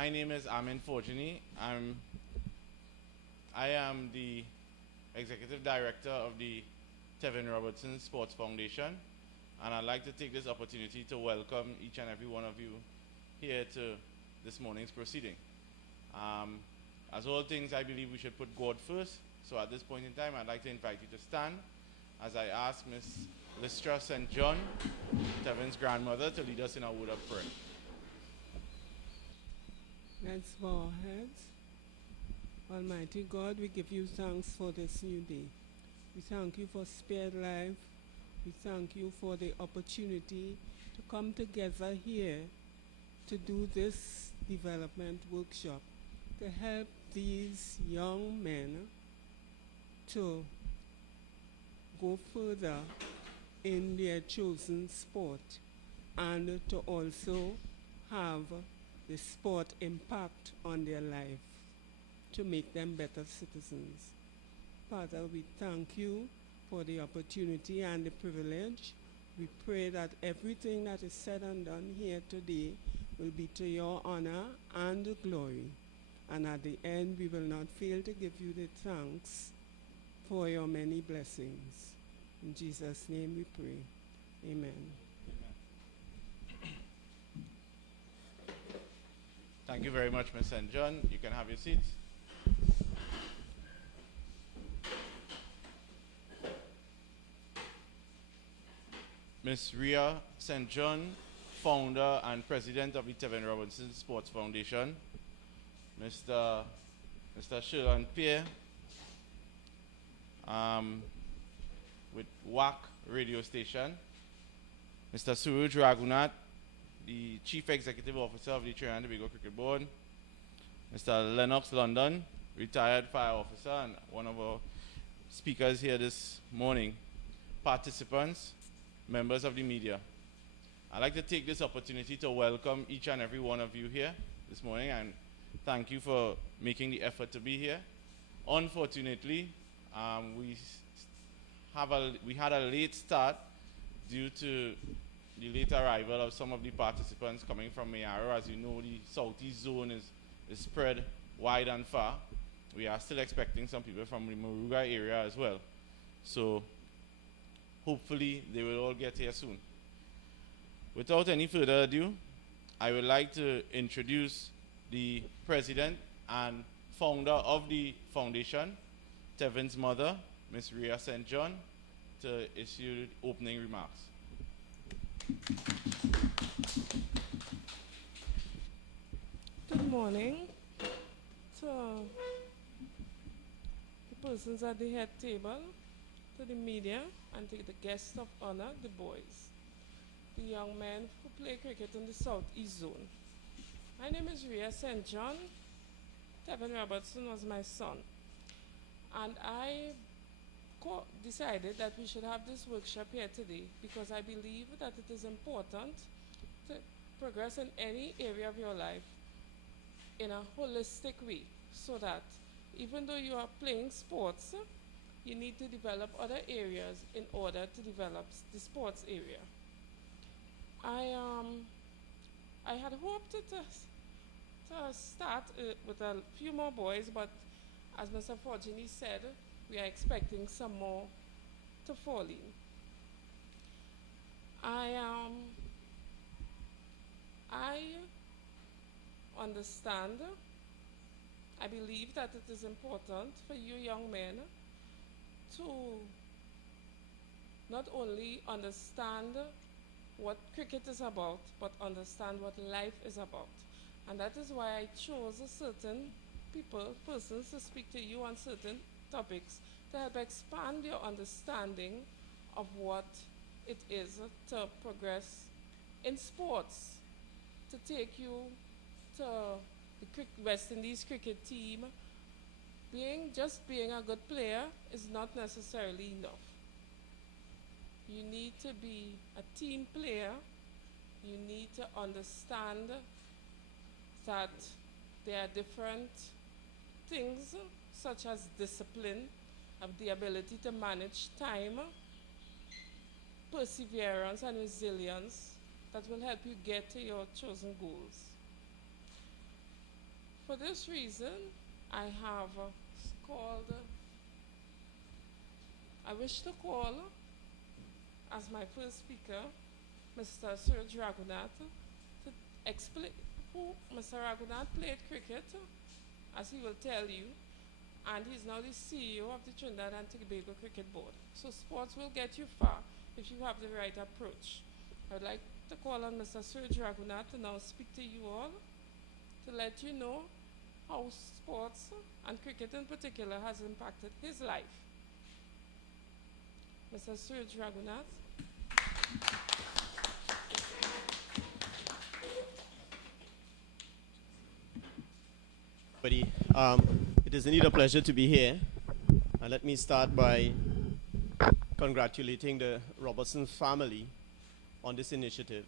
My name is Amin Fortuny. I am the Executive Director of the Tevin Robertson Sports Foundation, and I'd like to take this opportunity to welcome each and every one of you here to this morning's proceeding. As all things, I believe we should put God first. So at this point in time, I'd like to invite you to stand as I ask Miss Lystra St. John, Tevin's grandmother, to lead us in a word of prayer. Let's bow our heads. Almighty God, we give you thanks for this new day. We thank you for spared life. We thank you for the opportunity to come together here to do this development workshop to help these young men to go further in their chosen sport and to also have the sport impact on their life to make them better citizens. Father, we thank you for the opportunity and the privilege. We pray that everything that is said and done here today will be to your honor and glory. And at the end, we will not fail to give you the thanks for your many blessings. In Jesus' name we pray. Amen. Thank you very much, Ms. St. John. You can have your seats. Ms. Rhea St. John, founder and president of the Tevin Robertson Sports Foundation. Mr. Sherlon Pierre, with WAC radio station. Mr. Suruj Raghunath, the Chief Executive Officer of the Trinidad and Tobago Cricket Board. Mr. Lennox London, retired fire officer and one of our speakers here this morning. Participants, members of the media. I'd like to take this opportunity to welcome each and every one of you here this morning and thank you for making the effort to be here. Unfortunately, we had a late start due to the late arrival of some of the participants coming from Mayaro. As you know, the southeast zone is spread wide and far. We are still expecting some people from the Moruga area as well. So hopefully they will all get here soon. Without any further ado, I would like to introduce the president and founder of the foundation, Tevin's mother, Ms. Rhea St. John, to issue opening remarks. Good morning to the persons at the head table, to the media, and to the guests of honor, the boys, the young men who play cricket in the southeast zone. My name is Rhea St. John. Tevin Robertson was my son. And I decided that we should have this workshop here today because I believe that it is important to progress in any area of your life in a holistic way, so that even though you are playing sports, you need to develop other areas in order to develop the sports area. I had hoped to start with a few more boys, but as Mr. Fortuny said, we are expecting some more to fall in. I understand, I believe that it is important for you young men to not only understand what cricket is about, but understand what life is about. And that is why I chose certain persons to speak to you on certain topics to help expand your understanding of what it is to progress in sports, to take you to the West Indies cricket team. Just being a good player is not necessarily enough. You need to be a team player. You need to understand that there are different things such as discipline, of the ability to manage time, perseverance and resilience that will help you get to your chosen goals. For this reason, I have called, I wish to call as my first speaker, Mr. Sir Dragunath, to explain who Mr. Dragunath played cricket, as he will tell you, and he's now the CEO of the Trinidad and Tobago Cricket Board. So sports will get you far if you have the right approach. I would like to call on Mr. Sir Dragunath to now speak to you all to let you know how sports and cricket in particular has impacted his life. Mr. Sir Dragunath. It is indeed a pleasure to be here. And let me start by congratulating the Robertson family on this initiative.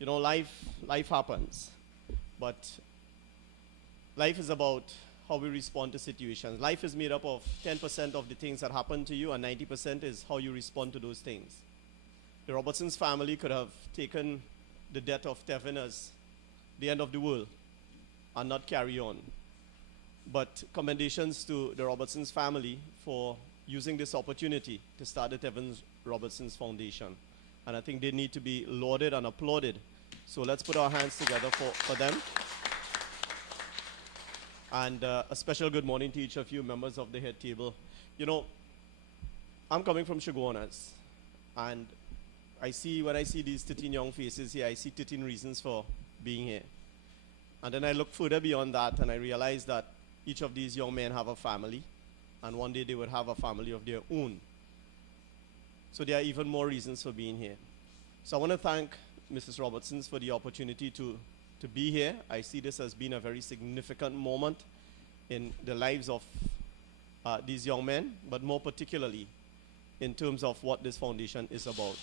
You know, life happens, but life is about how we respond to situations. Life is made up of 10% of the things that happen to you, and 90% is how you respond to those things. The Robertson's family could have taken the death of Tevin as the end of the world and not carry on. But commendations to the Robertson's family for using this opportunity to start the Tevin Robertson's Foundation. And I think they need to be lauded and applauded. So let's put our hands together for them. And a special good morning to each of you members of the head table. You know, I'm coming from Chaguanas, and when I see these 13 young faces here, I see 13 reasons for being here. And then I look further beyond that, and I realize that each of these young men have a family, and one day they would have a family of their own. So there are even more reasons for being here. So I want to thank Mrs. Robertson for the opportunity to be here. I see this as being a very significant moment in the lives of these young men, but more particularly in terms of what this foundation is about.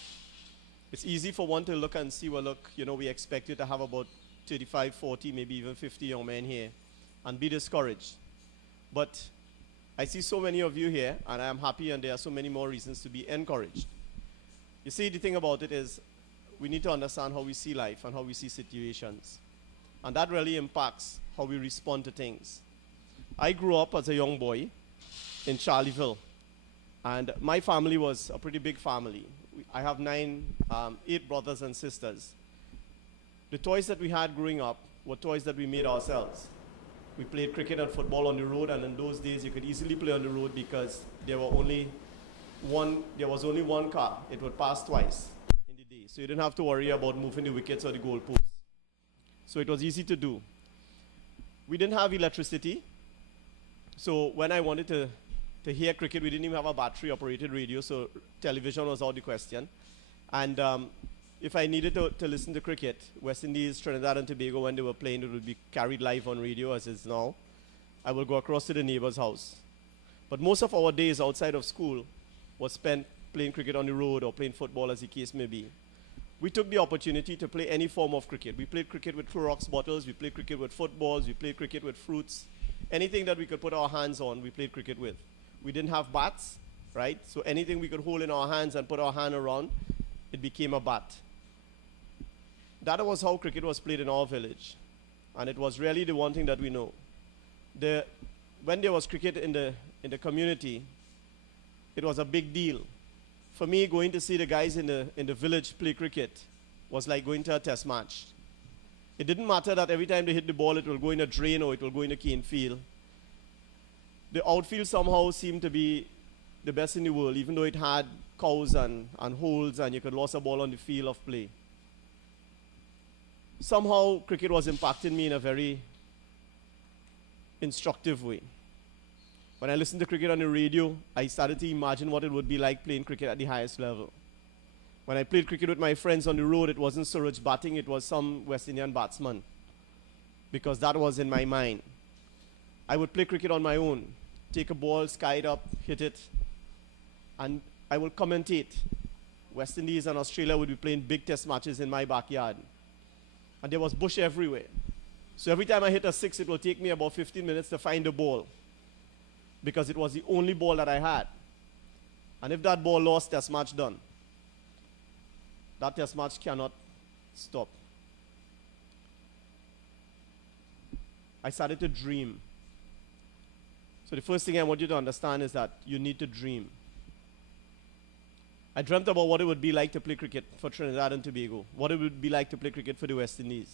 It's easy for one to look and see, well, look, you know, we expected to have about 35, 40, maybe even 50 young men here and be discouraged. But I see so many of you here, and I am happy, and there are so many more reasons to be encouraged. You see, the thing about it is we need to understand how we see life and how we see situations. And that really impacts how we respond to things. I grew up as a young boy in Charleville, and my family was a pretty big family. I have 8 brothers and sisters. The toys that we had growing up were toys that we made ourselves. We played cricket and football on the road, and in those days you could easily play on the road because there was only one car. It would pass twice in the day. So you didn't have to worry about moving the wickets or the goalposts. So it was easy to do. We didn't have electricity. So when I wanted to hear cricket, we didn't even have a battery-operated radio, so television was out the question. And if I needed to listen to cricket, West Indies, Trinidad and Tobago, when they were playing, it would be carried live on radio as is now. I would go across to the neighbor's house. But most of our days outside of school was spent playing cricket on the road or playing football, as the case may be. We took the opportunity to play any form of cricket. We played cricket with Clorox bottles, we played cricket with footballs, we played cricket with fruits. Anything that we could put our hands on, we played cricket with. We didn't have bats, right? So anything we could hold in our hands and put our hand around, it became a bat. That was how cricket was played in our village. And it was really the one thing that we know. When there was cricket in the community, it was a big deal. For me, going to see the guys in the village play cricket was like going to a test match. It didn't matter that every time they hit the ball, it will go in a drain or it will go in a cane field. The outfield somehow seemed to be the best in the world, even though it had cows and holes and you could lose a ball on the field of play. Somehow, cricket was impacting me in a very instructive way. When I listened to cricket on the radio, I started to imagine what it would be like playing cricket at the highest level. When I played cricket with my friends on the road, it wasn't Suraj batting, it was some West Indian batsman, because that was in my mind. I would play cricket on my own, take a ball, sky it up, hit it, and I will commentate. West Indies and Australia would be playing big test matches in my backyard. And there was bush everywhere. So every time I hit a 6, it will take me about 15 minutes to find the ball, because it was the only ball that I had. And if that ball lost, test match done. That test match cannot stop. I started to dream. So the first thing I want you to understand is that you need to dream. I dreamt about what it would be like to play cricket for Trinidad and Tobago, what it would be like to play cricket for the West Indies.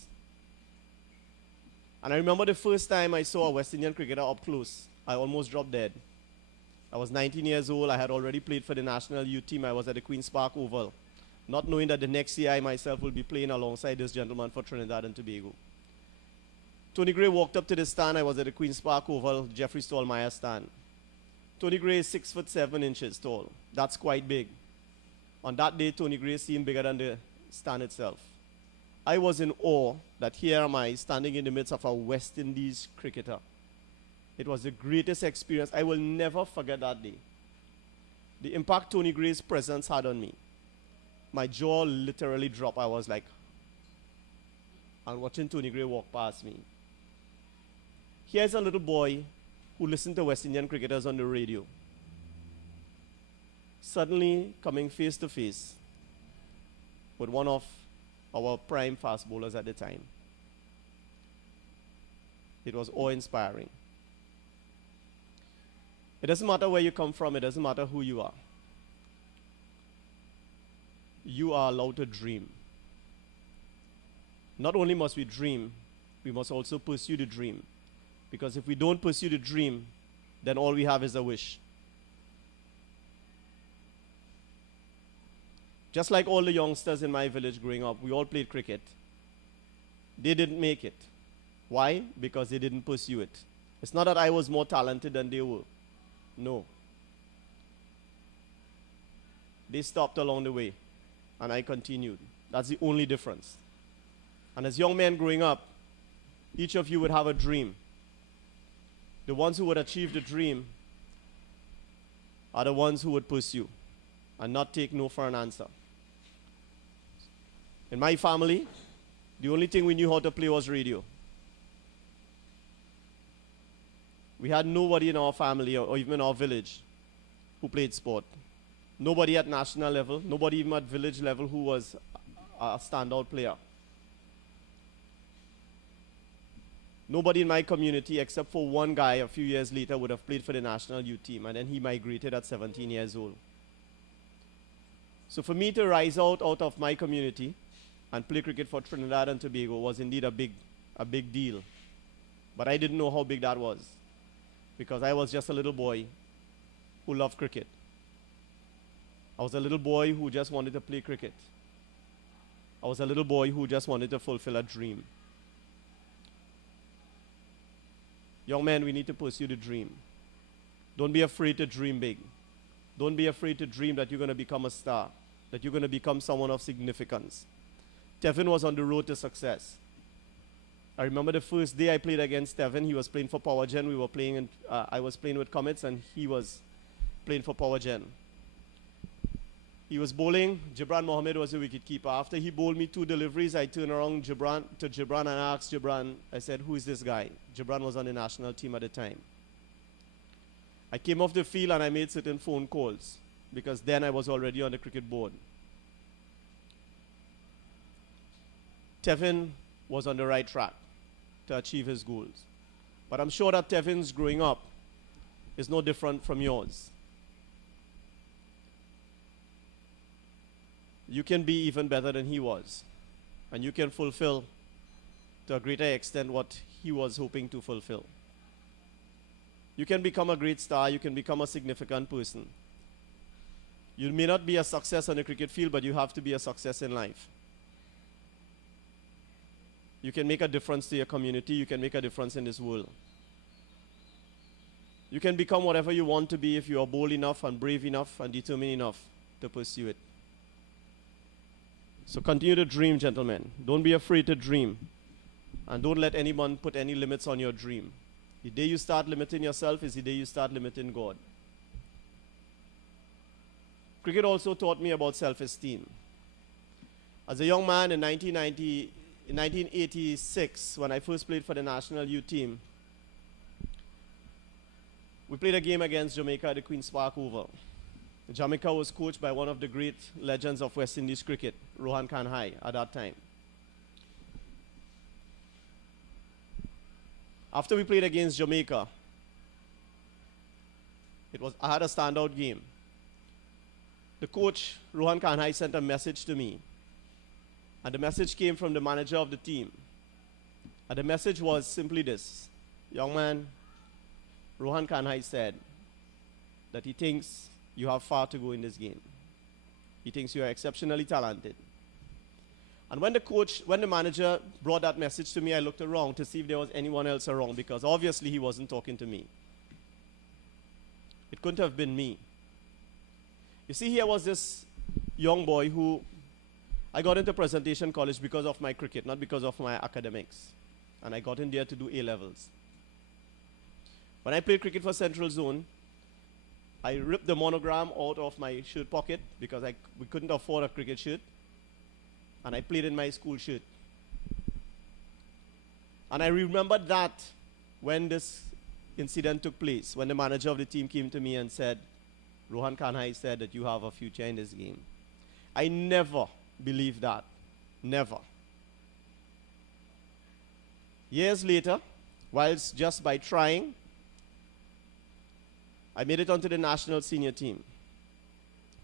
And I remember the first time I saw a West Indian cricketer up close, I almost dropped dead. I was 19 years old. I had already played for the national youth team. I was at the Queen's Park Oval, not knowing that the next year I myself will be playing alongside this gentleman for Trinidad and Tobago. Tony Gray walked up to the stand. I was at the Queen's Park Oval, Jeffrey Stallmeyer stand. Tony Gray is 6'7" tall. That's quite big. On that day, Tony Gray seemed bigger than the stand itself. I was in awe that here am I standing in the midst of a West Indies cricketer. It was the greatest experience. I will never forget that day. The impact Tony Gray's presence had on me. My jaw literally dropped. I was like, and watching Tony Gray walk past me. Here's a little boy who listened to West Indian cricketers on the radio, suddenly coming face to face with one of our prime fast bowlers at the time. It was awe-inspiring. It doesn't matter where you come from. It doesn't matter who you are. You are allowed to dream. Not only must we dream, we must also pursue the dream. Because if we don't pursue the dream, then all we have is a wish. Just like all the youngsters in my village growing up, we all played cricket. They didn't make it. Why? Because they didn't pursue it. It's not that I was more talented than they were. No. They stopped along the way, and I continued. That's the only difference. And as young men growing up, each of you would have a dream. The ones who would achieve the dream are the ones who would pursue and not take no for an answer. In my family, the only thing we knew how to play was radio. We had nobody in our family or even in our village who played sport. Nobody at national level, nobody even at village level who was a standout player. Nobody in my community, except for one guy a few years later, would have played for the national youth team, and then he migrated at 17 years old. So for me to rise out of my community and play cricket for Trinidad and Tobago was indeed a big deal. But I didn't know how big that was, because I was just a little boy who loved cricket. I was a little boy who just wanted to play cricket. I was a little boy who just wanted to fulfill a dream. Young men, we need to pursue the dream. Don't be afraid to dream big. Don't be afraid to dream that you're going to become a star, that you're going to become someone of significance. Tevin was on the road to success. I remember the first day I played against Tevin. He was playing for Power Gen. I was playing with Comets, and he was playing for Power Gen. He was bowling. Gibran Mohammed was the wicketkeeper. After he bowled me 2 deliveries, I turned around to Gibran and asked Gibran, I said, who is this guy? Gibran was on the national team at the time. I came off the field and I made certain phone calls, because then I was already on the cricket board. Tevin was on the right track to achieve his goals. But I'm sure that Tevin's growing up is no different from yours. You can be even better than he was. And you can fulfill, to a greater extent, what he was hoping to fulfill. You can become a great star. You can become a significant person. You may not be a success on the cricket field, but you have to be a success in life. You can make a difference to your community. You can make a difference in this world. You can become whatever you want to be if you are bold enough and brave enough and determined enough to pursue it. So continue to dream, gentlemen. Don't be afraid to dream. And don't let anyone put any limits on your dream. The day you start limiting yourself is the day you start limiting God. Cricket also taught me about self-esteem. As a young man in 1986, when I first played for the national youth team, we played a game against Jamaica at the Queen's Park Oval. Jamaica was coached by one of the great legends of West Indies cricket, Rohan Kanhai, at that time. After we played against Jamaica, I had a standout game. The coach, Rohan Kanhai, sent a message to me. And the message came from the manager of the team. And the message was simply this: young man, Rohan Kanhai said that he thinks you have far to go in this game. He thinks you are exceptionally talented. And when the manager brought that message to me, I looked around to see if there was anyone else around, because obviously he wasn't talking to me. It couldn't have been me. You see, here was this young boy who I got into presentation college because of my cricket, not because of my academics. And I got in there to do A-levels. When I played cricket for Central Zone, I ripped the monogram out of my shirt pocket because we couldn't afford a cricket shirt. And I played in my school shirt. And I remembered that when this incident took place, when the manager of the team came to me and said, Rohan Kanhai said that you have a future in this game. I never believed that. Never. Years later, whilst just by trying, I made it onto the national senior team.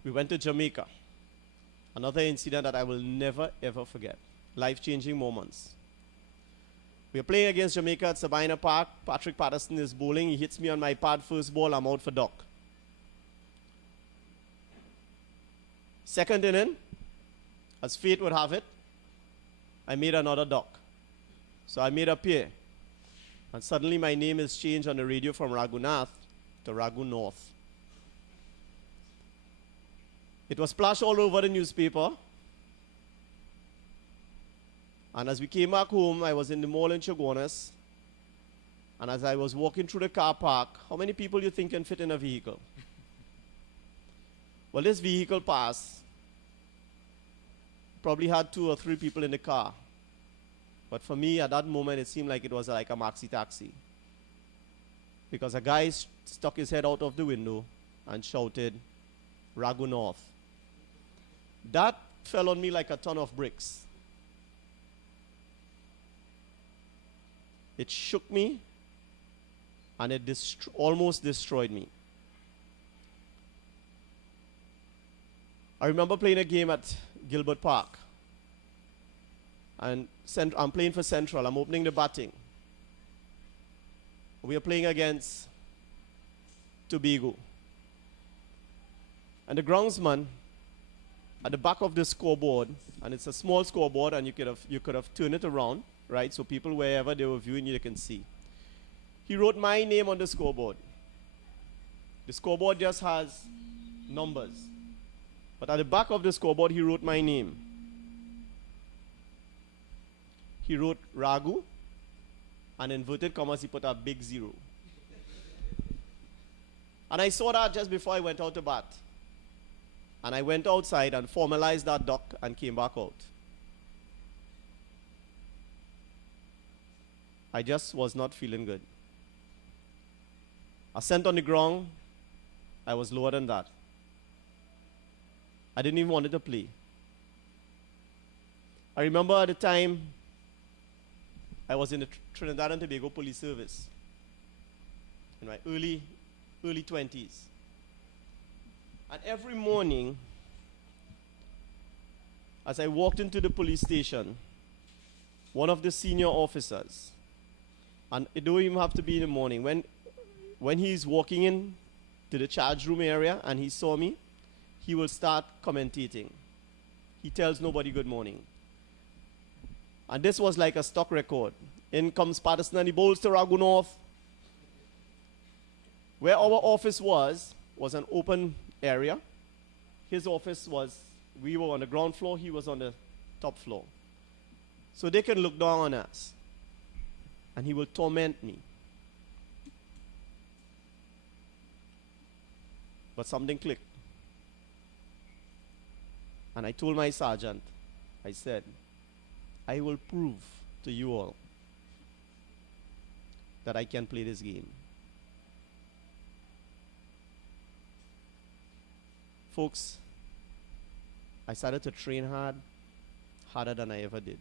We went to Jamaica. Another incident that I will never, ever forget. Life-changing moments. We are playing against Jamaica at Sabina Park. Patrick Patterson is bowling. He hits me on my pad first ball. I'm out for duck. Second inning, as fate would have it, I made another duck. So I made a pair. And suddenly my name is changed on the radio from Raghunath to Raghu North. It was splashed all over the newspaper. And as we came back home, I was in the mall in Chaguanas. And as I was walking through the car park, how many people do you think can fit in a vehicle? Well, this vehicle passed. Probably had 2 or 3 people in the car. But for me, at that moment, it seemed like it was like a maxi taxi. Because a guy stuck his head out of the window and shouted, Raghu North. That fell on me like a ton of bricks. It shook me, and it almost destroyed me. I remember playing a game at Gilbert Park. And I'm playing for Central. I'm opening the batting. We are playing against Tobago. And the groundsman at the back of the scoreboard, and it's a small scoreboard, and you could have turned it around, right? So people, wherever they were viewing you, they can see. He wrote my name on the scoreboard. The scoreboard just has numbers. But at the back of the scoreboard, he wrote my name. He wrote Raghu, and in inverted commas, he put a big 0. And I saw that just before I went out to bat. And I went outside and formalized that duck and came back out. I just was not feeling good. I sent on the ground. I was lower than that. I didn't even want to play. I remember at the time, I was in the Trinidad and Tobago Police Service in my early 20s. And every morning, as I walked into the police station, one of the senior officers, and it don't even have to be in the morning, when he's walking in to the charge room area and he saw me, he will start commentating. He tells nobody good morning. And this was like a stock record. In comes Patterson and he bowls to Raghu North. Where our office was an open area. His office we were on the ground floor, he was on the top floor. So they can look down on us. And he will torment me. But something clicked. And I told my sergeant, I said, I will prove to you all that I can play this game. Folks, I started to train hard, harder than I ever did.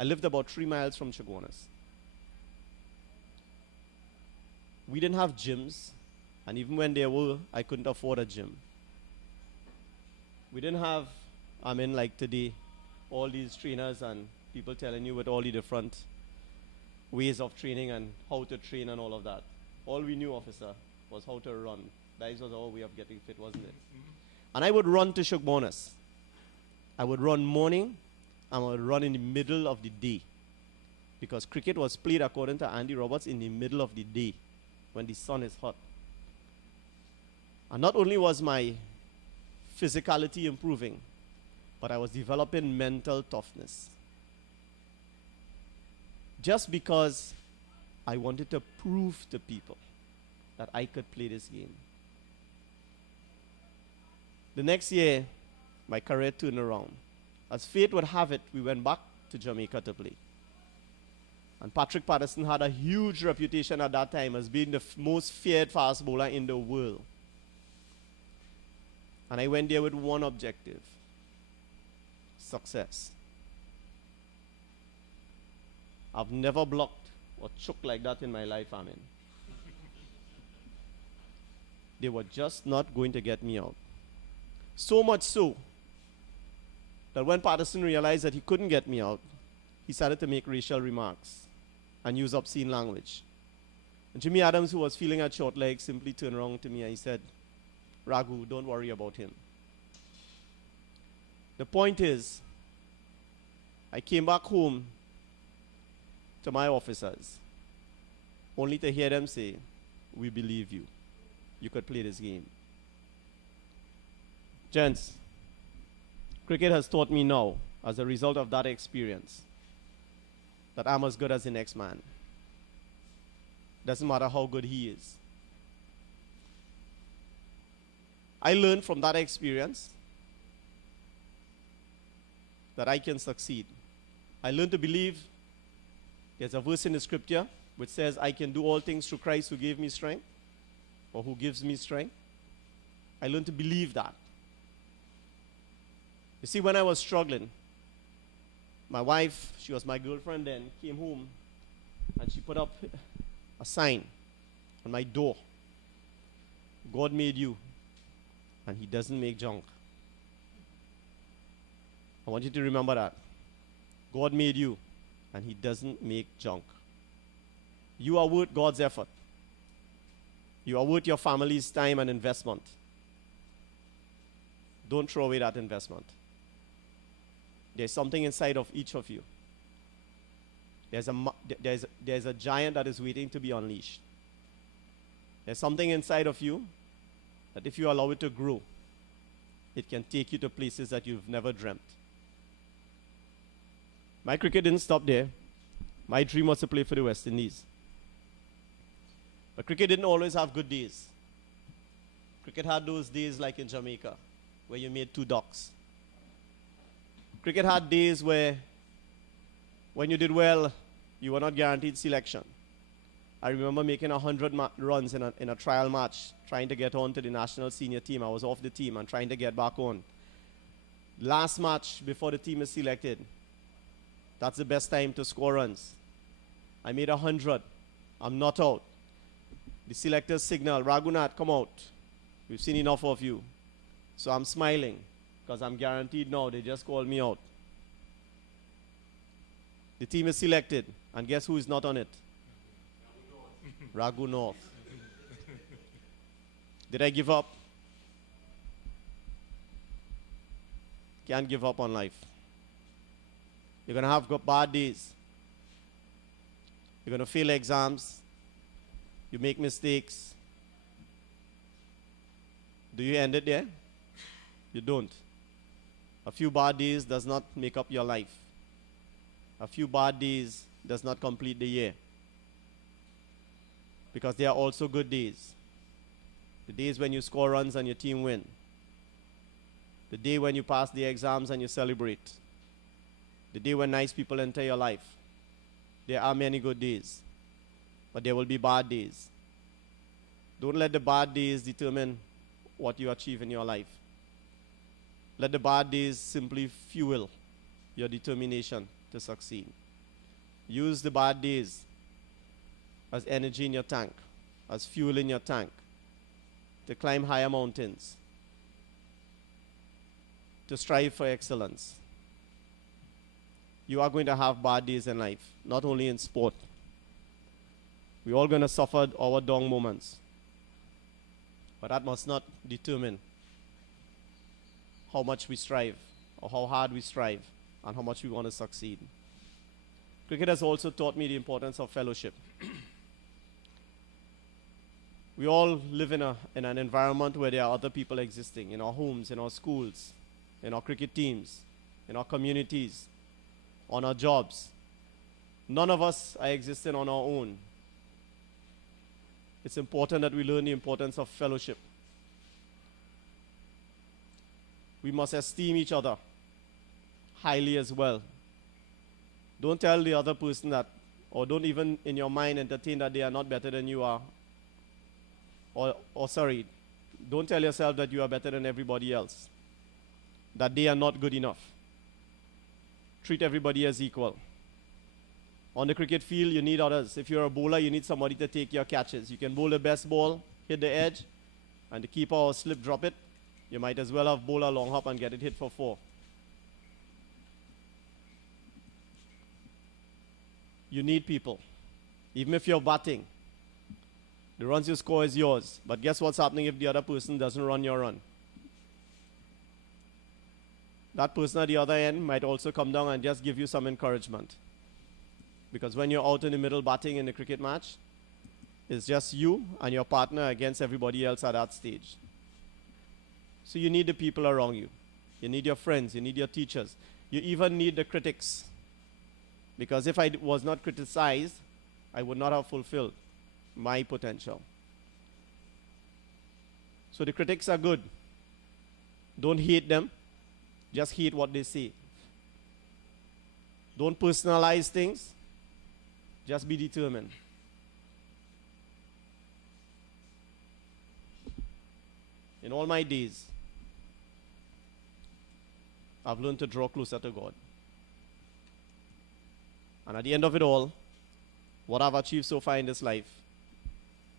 I lived about 3 miles from Chaguanas. We didn't have gyms, and even when there were, I couldn't afford a gym. We didn't have, like today, all these trainers and people telling you with all the different ways of training and how to train and all of that. All we knew, officer, was how to run. That was our way of getting fit, wasn't it? And I would run to Shugbonas. I would run morning, and I would run in the middle of the day. Because cricket was played, according to Andy Roberts, in the middle of the day, when the sun is hot. And not only was my physicality improving, but I was developing mental toughness. Just because I wanted to prove to people that I could play this game. The next year, my career turned around. As fate would have it, we went back to Jamaica to play. And Patrick Patterson had a huge reputation at that time as being the most feared fast bowler in the world. And I went there with one objective: success. I've never blocked or choked like that in my life, Amen. They were just not going to get me out. So much so that when Patterson realized that he couldn't get me out, he started to make racial remarks and use obscene language. And Jimmy Adams, who was feeling at short legs, simply turned around to me and he said, "Raghu, don't worry about him." The point is, I came back home to my officers only to hear them say, "We believe you. You could play this game." Gents, cricket has taught me now, as a result of that experience, that I'm as good as the next man. Doesn't matter how good he is. I learned from that experience that I can succeed. I learned to believe. There's a verse in the scripture which says, "I can do all things through Christ who gave me strength," or who gives me strength. I learned to believe that. You see, when I was struggling, my wife, she was my girlfriend then, came home and she put up a sign on my door. "God made you, and he doesn't make junk." I want you to remember that. God made you, and he doesn't make junk. You are worth God's effort. You are worth your family's time and investment. Don't throw away that investment. There's something inside of each of you. There's a giant that is waiting to be unleashed. There's something inside of you that if you allow it to grow, it can take you to places that you've never dreamt. My cricket didn't stop there. My dream was to play for the West Indies. But cricket didn't always have good days. Cricket had those days like in Jamaica, where you made 2 ducks. Cricket had days where, when you did well, you were not guaranteed selection. I remember making 100 runs in a trial match, trying to get on to the national senior team. I was off the team and trying to get back on. Last match before the team is selected, that's the best time to score runs. I made 100. I'm not out. The selectors signal, "Raghunath, come out. We've seen enough of you." So I'm smiling, because I'm guaranteed now they just called me out. The team is selected, and guess who is not on it? Raghu North. Did I give up? Can't give up on life. You're going to have bad days. You're going to fail exams. You make mistakes. Do you end it there? You don't. A few bad days does not make up your life. A few bad days does not complete the year. Because there are also good days. The days when you score runs and your team win. The day when you pass the exams and you celebrate. The day when nice people enter your life. There are many good days. But there will be bad days. Don't let the bad days determine what you achieve in your life. Let the bad days simply fuel your determination to succeed. Use the bad days as energy in your tank as fuel in your tank to climb higher mountains, to strive for excellence. You are going to have bad days in life, not only in sport. We're all going to suffer our down moments. But that must not determine how much we strive, or how hard we strive, and how much we want to succeed. Cricket has also taught me the importance of fellowship. We all live in an environment where there are other people existing, in our homes, in our schools, in our cricket teams, in our communities, on our jobs. None of us are existing on our own. It's important that we learn the importance of fellowship. We must esteem each other highly as well. Don't tell the other person that, or don't even in your mind entertain that they are not better than you are. Don't tell yourself that you are better than everybody else, that they are not good enough. Treat everybody as equal. On the cricket field, you need others. If you're a bowler, you need somebody to take your catches. You can bowl the best ball, hit the edge, and the keeper or slip drop it. You might as well have bowl a long hop and get it hit for 4. You need people. Even if you're batting, the runs you score is yours. But guess what's happening if the other person doesn't run your run? That person at the other end might also come down and just give you some encouragement. Because when you're out in the middle batting in a cricket match, it's just you and your partner against everybody else at that stage. So you need the people around you. You need your friends. You need your teachers. You even need the critics. Because if I was not criticized, I would not have fulfilled my potential. So the critics are good. Don't hate them. Just hate what they say. Don't personalize things. Just be determined. In all my days, I've learned to draw closer to God. And at the end of it all, what I've achieved so far in this life,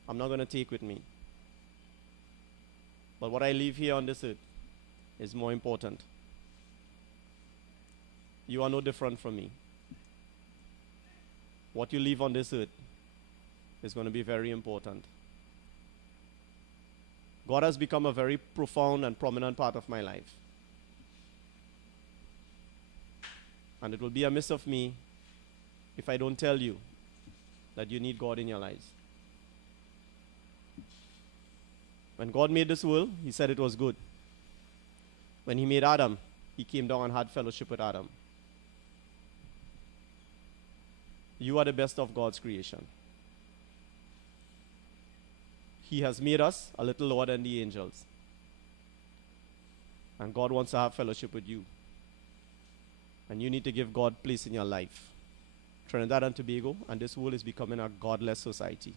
I'm not going to take with me. But what I leave here on this earth is more important. You are no different from me. What you leave on this earth is going to be very important. God has become a very profound and prominent part of my life. And it will be amiss of me if I don't tell you that you need God in your lives. When God made this world, He said it was good. When He made Adam, He came down and had fellowship with Adam. You are the best of God's creation. He has made us a little lower than the angels. And God wants to have fellowship with you. And you need to give God place in your life. Trinidad and Tobago and this world is becoming a godless society.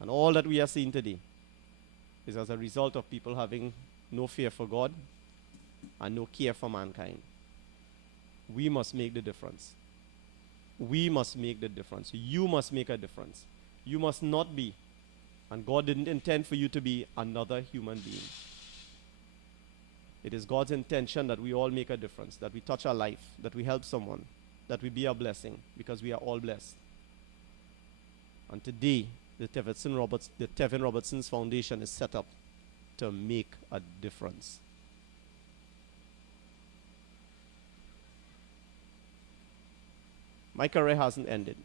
And all that we are seeing today is as a result of people having no fear for God and no care for mankind. We must make the difference. We must make the difference. You must make a difference. You must not be, and God didn't intend for you to be, another human being. It is God's intention that we all make a difference, that we touch our life, that we help someone, that we be a blessing, because we are all blessed. And today, the Tevin Robertson's Foundation is set up to make a difference. My career hasn't ended.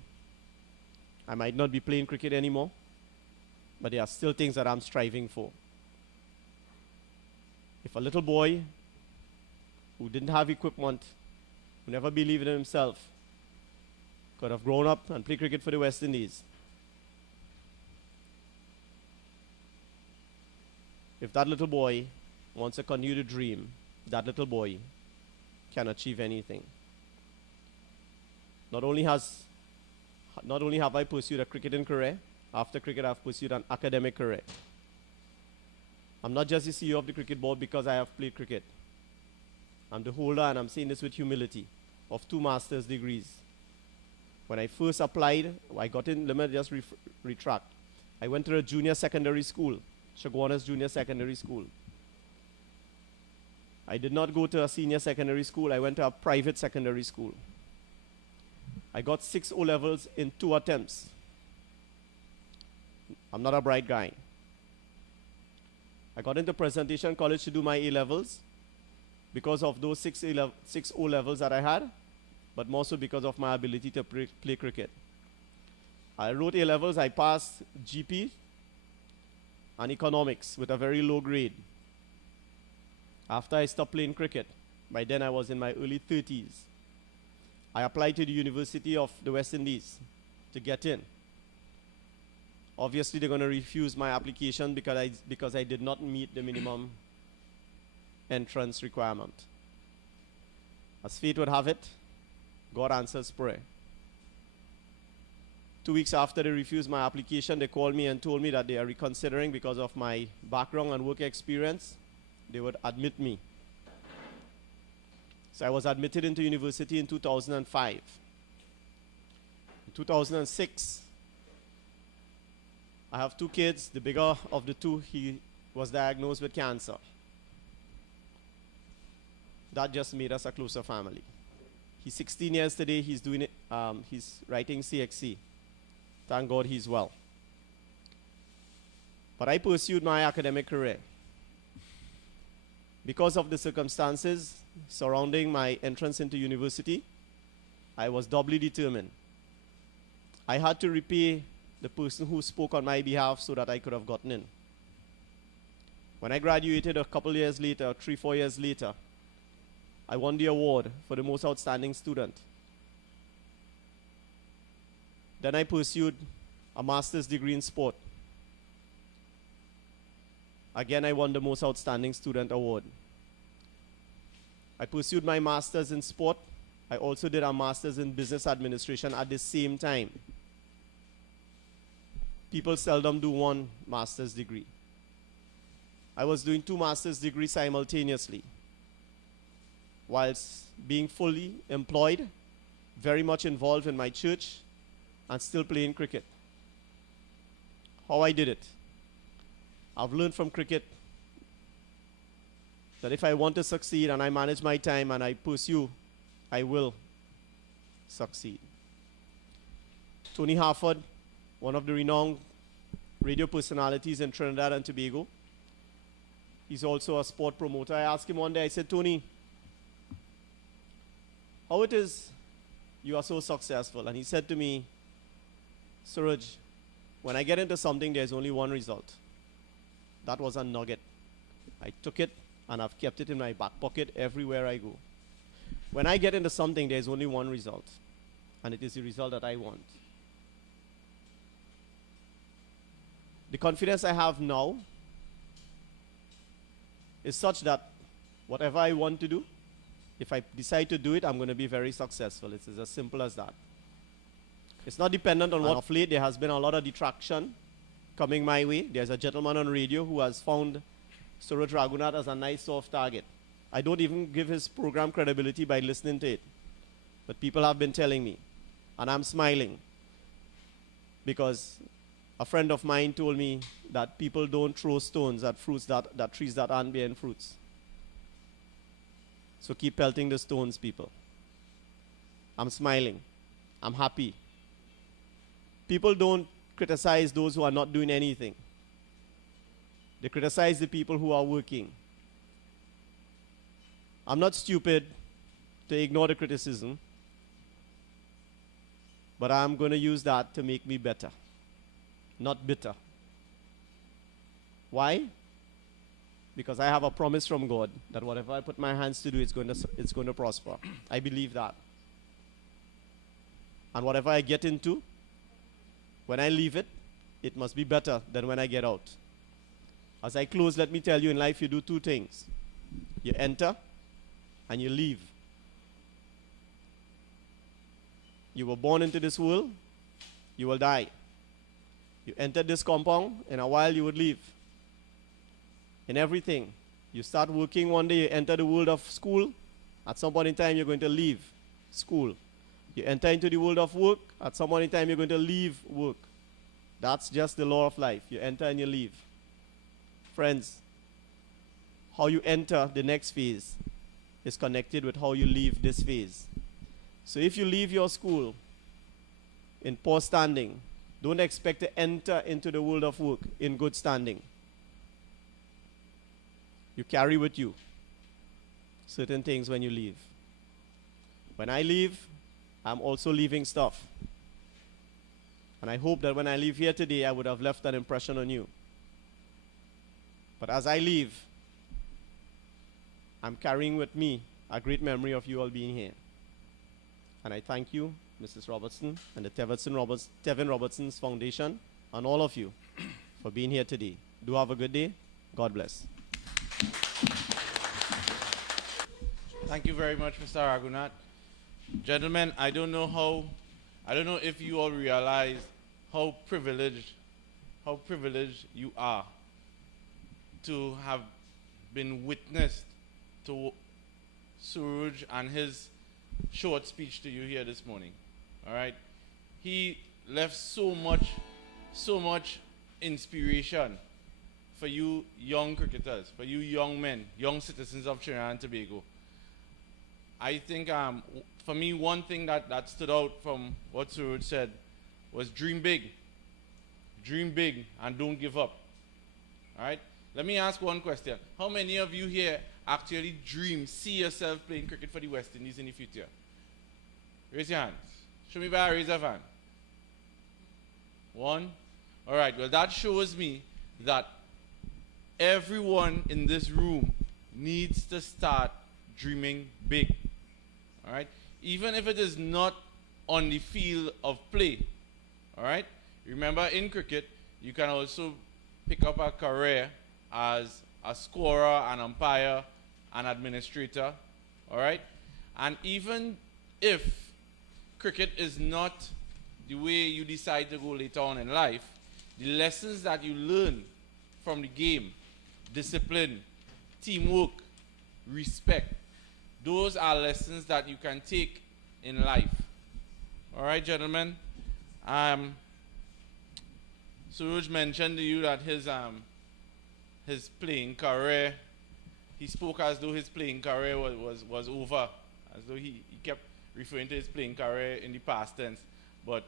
I might not be playing cricket anymore, but there are still things that I'm striving for. If a little boy who didn't have equipment, who never believed in himself, could have grown up and played cricket for the West Indies, if that little boy wants to continue to dream, that little boy can achieve anything. Not only have I pursued a cricketing career, after cricket I've pursued an academic career. I'm not just the CEO of the cricket board because I have played cricket. I'm the holder, and I'm saying this with humility, of 2 master's degrees. When I first applied, I got in, let me just retract. I went to a junior secondary school, Chaguanas Junior Secondary School. I did not go to a senior secondary school. I went to a private secondary school. I got 6 O-levels in 2 attempts. I'm not a bright guy. I got into Presentation College to do my A-levels because of those 6 O-levels that I had, but more so because of my ability to play cricket. I wrote A-levels. I passed GP and economics with a very low grade. After I stopped playing cricket, by then I was in my early 30s. I applied to the University of the West Indies to get in. Obviously, they're going to refuse my application because I did not meet the minimum entrance requirement. As fate would have it, God answers prayer. 2 weeks after they refused my application, they called me and told me that they are reconsidering because of my background and work experience. They would admit me. So I was admitted into university in 2005. In 2006, I have 2 kids. The bigger of the 2, he was diagnosed with cancer. That just made us a closer family. He's 16 years today. He's doing it. He's writing CXC. Thank God he's well. But I pursued my academic career. Because of the circumstances surrounding my entrance into university, I was doubly determined. I had to repay the person who spoke on my behalf so that I could have gotten in. When I graduated a couple years later, 3-4 years later, I won the award for the most outstanding student. Then I pursued a master's degree in sport. Again, I won the most outstanding student award. I pursued my master's in sport. I also did a master's in business administration at the same time. People seldom do one master's degree. I was doing 2 master's degrees simultaneously, whilst being fully employed, very much involved in my church, and still playing cricket. How I did it? I've learned from cricket that if I want to succeed and I manage my time and I pursue, I will succeed. Tony Harford, one of the renowned radio personalities in Trinidad and Tobago, he's also a sport promoter. I asked him one day, I said, Tony, how it is you are so successful? And he said to me, Suraj, when I get into something, there's only one result. That was a nugget. I took it and I've kept it in my back pocket everywhere I go. When I get into something, there's only one result, and it is the result that I want. The confidence I have now is such that whatever I want to do, if I decide to do it, I'm going to be very successful. It's as simple as that. It's not dependent on what. Of late, there has been a lot of detraction coming my way. There's a gentleman on radio who has found Suraj Raghunath as a nice soft target. I don't even give his program credibility by listening to it. But people have been telling me, and I'm smiling, because a friend of mine told me that people don't throw stones at fruits that trees that aren't bearing fruits. So keep pelting the stones, people. I'm smiling. I'm happy. People don't criticize those who are not doing anything. They criticize the people who are working. I'm not stupid to ignore the criticism, but I'm going to use that to make me better, not bitter. Why? Because I have a promise from God that whatever I put my hands to do, it's going to prosper. I believe that. And whatever I get into, when I leave it, it must be better than when I get out. As I close, let me tell you, in life you do 2 things. You enter and you leave. You were born into this world, you will die. You entered this compound, in a while you would leave. In everything, you start working one day, you enter the world of school, at some point in time you're going to leave school. You enter into the world of work, at some point in time you're going to leave work. That's just the law of life. You enter and you leave. Friends, how you enter the next phase is connected with how you leave this phase. So if you leave your school in poor standing, don't expect to enter into the world of work in good standing. You carry with you certain things when you leave. When I leave, I'm also leaving stuff. And I hope that when I leave here today, I would have left that impression on you. But as I leave, I'm carrying with me a great memory of you all being here. And I thank you, Mrs. Robertson, and the Tevin Robertson's Foundation, and all of you for being here today. Do have a good day. God bless. Thank you very much, Mr. Raghunatha. Gentlemen, I don't know if you all realize how privileged you are to have been witnessed to Suraj and his short speech to you here this morning. All right? He left so much inspiration for you young cricketers, for you young men, young citizens of Trinidad and Tobago. I think for me, one thing that stood out from what Suraj said was dream big, and don't give up. All right? Let me ask one question. How many of you here actually see yourself playing cricket for the West Indies in the future? Raise your hands. Show me by a raise of hand. One. All right. Well, that shows me that everyone in this room needs to start dreaming big. All right? Even if it is not on the field of play. All right? Remember, in cricket, you can also pick up a career as a scorer, an umpire, an administrator. All right? And even if cricket is not the way you decide to go later on in life, the lessons that you learn from the game, discipline, teamwork, respect, those are lessons that you can take in life. All right, gentlemen? Suraj mentioned to you that his playing career, he spoke as though his playing career was over, as though he kept referring to his playing career in the past tense. But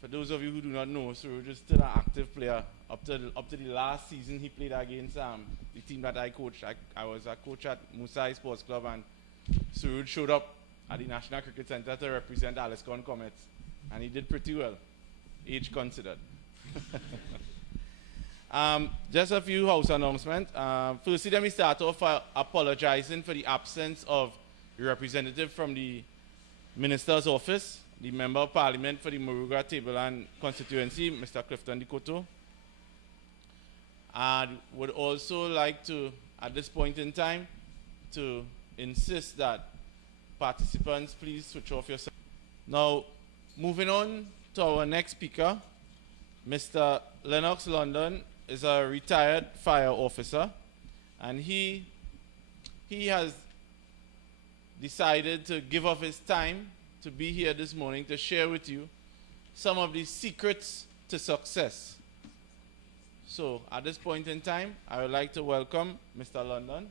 for those of you who do not know, Suraj is still an active player. Up to the last season, he played against the team that I coached. I was a coach at Musai Sports Club, and Suraj showed up at the National Cricket Center to represent Aliscon Comets, and he did pretty well, age considered. Just a few house announcements. Firstly, let me start off by apologizing for the absence of a representative from the Minister's Office, the Member of Parliament for the Muruga Tableland constituency, Mr. Clifton Dikoto. And would also like to, at this point in time, to insist that participants please switch off your cell. Now, moving on to our next speaker, Mr. Lennox London is a retired fire officer, and he has decided to give up his time to be here this morning to share with you some of the secrets to success. So, at this point in time, I would like to welcome Mr. London.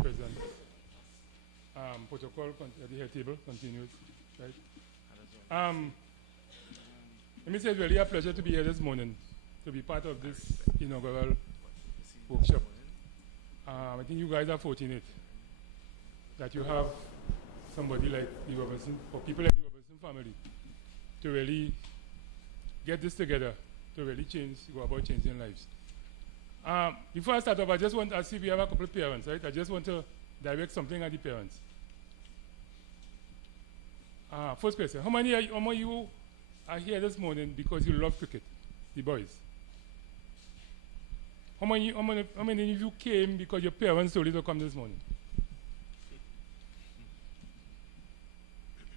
President, protocol at the head table continues, right? Let me say it's really a pleasure to be here this morning, to be part of this inaugural workshop. I think you guys are fortunate that you have somebody like the Robertson, or people like the Robertson family, to really get this together, to really go about changing lives. Before I start off, I just want to see if we have a couple of parents, right? I just want to direct something at the parents. First question, how many of you are here this morning because you love cricket, the boys? How many of you came because your parents told you to come this morning?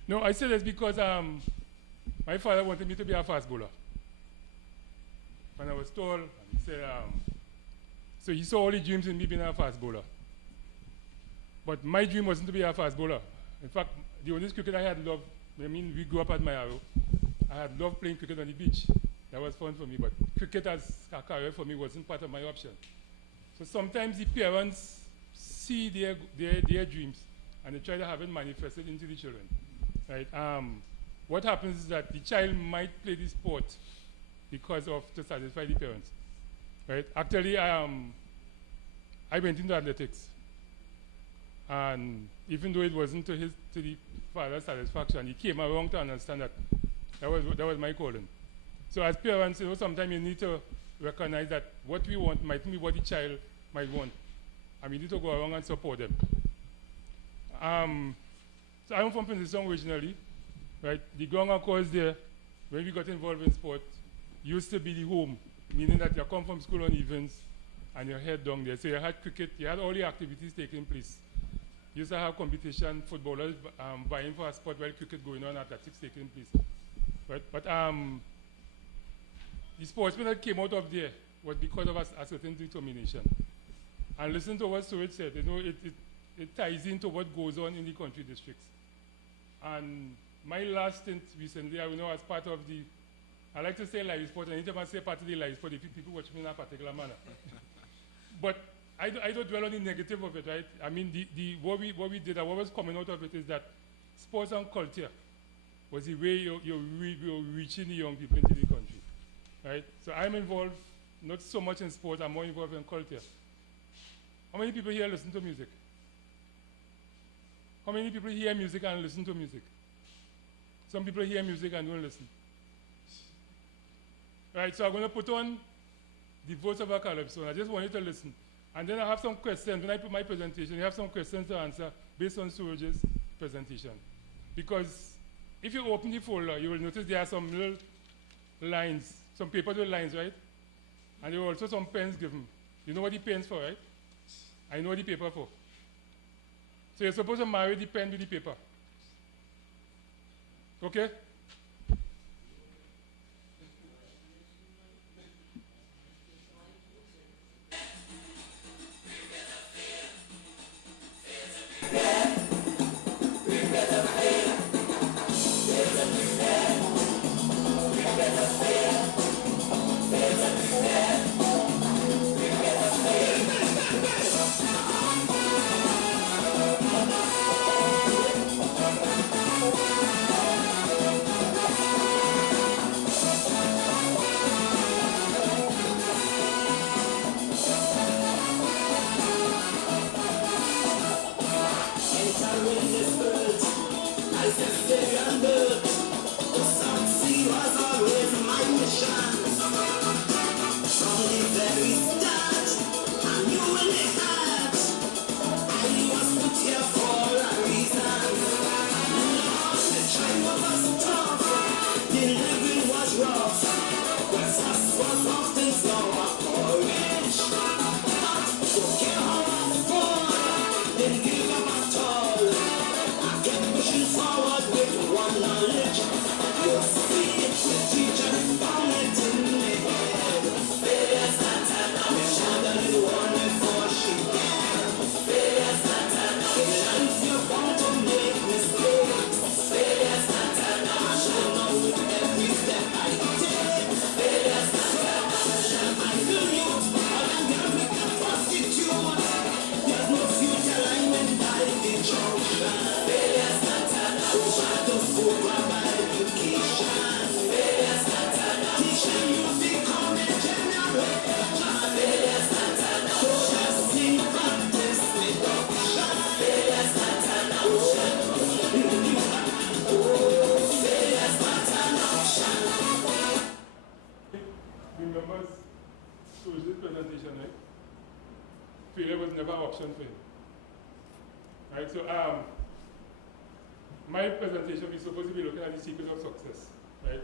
No, I say this because my father wanted me to be a fast bowler. When I was told, he said, so he saw all the dreams in me being a fast bowler. But my dream wasn't to be a fast bowler. In fact, the only cricket I had loved, I mean, we grew up at Mayaro. I had loved playing cricket on the beach. That was fun for me, but cricket as a career for me wasn't part of my option. So sometimes the parents see their dreams and they try to have it manifested into the children. Right? What happens is that the child might play the sport because of to satisfy the parents. Right? Actually, I went into athletics, and even though it wasn't to the father's satisfaction, he came around to understand that that was my calling. So as parents, sometimes you need to recognize that what we want might be what the child might want, and we need to go around and support them. So I'm from Princeton originally, right? The Gonga course there, when we got involved in sport, used to be the home, meaning that you come from school on evenings and you head down there. So you had cricket, you had all the activities taking place. You used to have competition, footballers vying for a spot while cricket going on, athletics taking place. Right? But the sportsmen that came out of there was because of a certain determination. And listen to what Stuart said, it ties into what goes on in the country districts. And my last stint recently, as part of I like to say live sport, and anytime I say part of the live sport, people watch me in a particular manner. But I don't dwell on the negative of it, right? I mean, what we did and what was coming out of it is that sports and culture was the way you're reaching the young people into the country, right? So I'm involved not so much in sport, I'm more involved in culture. How many people here listen to music? How many people hear music and listen to music? Some people hear music and don't listen. Right, so I'm going to put on the voice of a calypso, and I just want you to listen. And then I have some questions. When I put my presentation, you have some questions to answer based on Suraj's presentation. Because if you open the folder, you will notice there are some little lines, some papers with lines, right? And there are also some pens given. You know what the pen's for, right? I know what the paper for. So you're supposed to marry the pen with the paper. Okay? Right, so my presentation is supposed to be looking at the secret of success, right?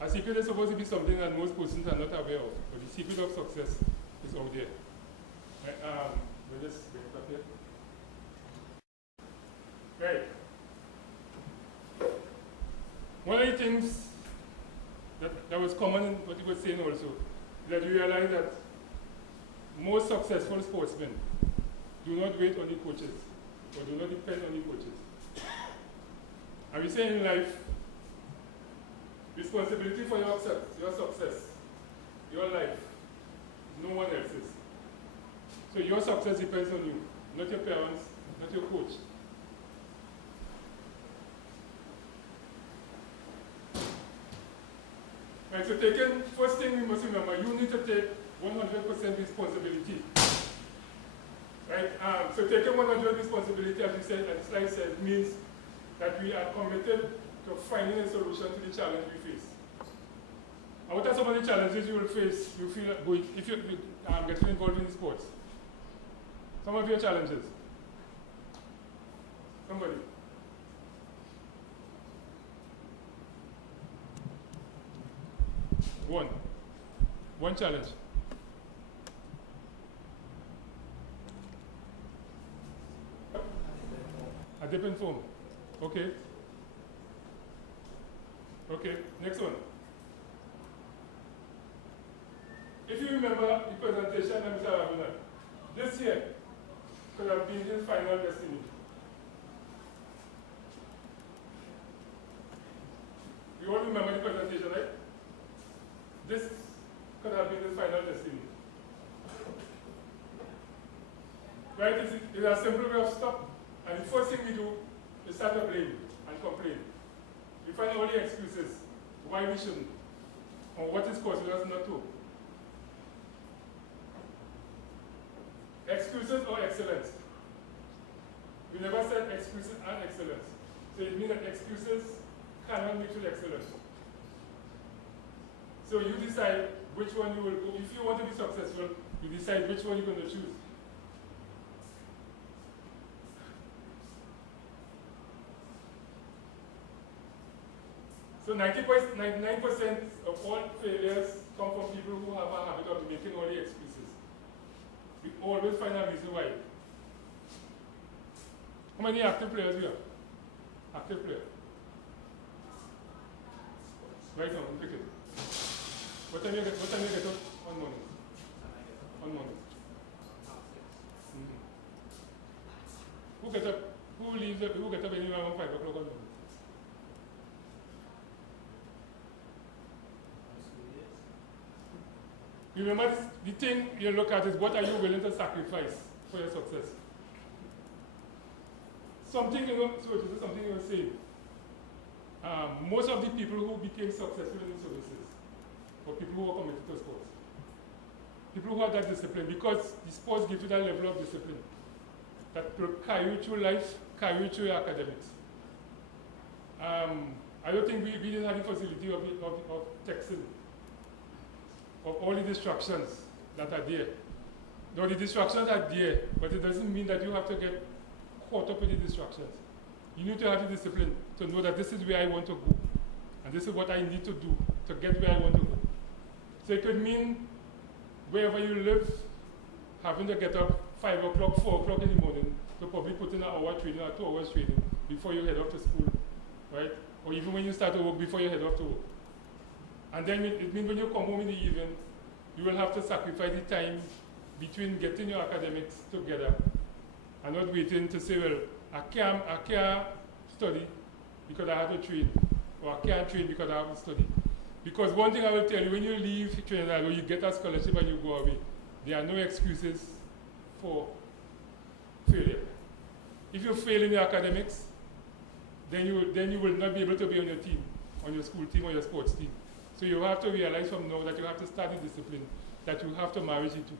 A secret is supposed to be something that most persons are not aware of, but the secret of success is out there. Right, we'll just bring it up here. Right. One of the things that was common in what you were saying also, that you realize that most successful sportsmen do not wait on the coaches, or do not depend on the coaches. And we say in life, responsibility for your success, your life, no one else's. So your success depends on you, not your parents, not your coach. Right, so first thing we must remember, you need to take 100% responsibility. Right, so taking 100% responsibility, as you said, as the slide says, means that we are committed to finding a solution to the challenge we face. And what are some of the challenges you will face, you feel like going, if you get involved in sports? Some of your challenges. Somebody. One challenge. A dip in foam. Okay. Okay, next one. If you remember the presentation of Mr. Rabuna, this year could have been his final destiny. You all remember the presentation, right? This could have been his final destiny. Right? It's a simple way of stop. And the first thing we do is start to blame and complain. We find all the excuses why we shouldn't, or what is causing us not to. Excuses or excellence? We never said excuses and excellence. So it means that excuses cannot mix with excellence. So you decide which one you will go. If you want to be successful, you decide which one you're going to choose. So 99% of all failures come from people who have a habit of making all the excuses. We always find a reason why. How many active players we have? Active player. Right now, in cricket. What time you get up on morning? On morning. Mm-hmm. Who get up anywhere around 5 o'clock on morning? Remember, the thing you look at is what are you willing to sacrifice for your success? Something, so this is something you were saying. Most of the people who became successful in the services were people who were committed to sports. People who had that discipline, because the sports give you that level of discipline that will carry you through life, carry you through your academics. I don't think we didn't have the facility of texting, of all the distractions that are there. Now the distractions are there, but it doesn't mean that you have to get caught up with the distractions. You need to have the discipline to know that this is where I want to go, and this is what I need to do to get where I want to go. So it could mean wherever you live, having to get up 5 o'clock, 4 o'clock in the morning to probably put in an hour training or 2 hours training before you head off to school, right? Or even when you start to work before you head off to work. And then it means when you come home in the evening, you will have to sacrifice the time between getting your academics together and not waiting to say, well, I can't study because I have to train, or I can't train because I have to study. Because one thing I will tell you, when you leave Trinidad or you get a scholarship and you go away, there are no excuses for failure. If you fail in your academics, then you will not be able to be on your team, on your school team or your sports team. So you have to realize from now that you have to start the discipline that you have to marry into.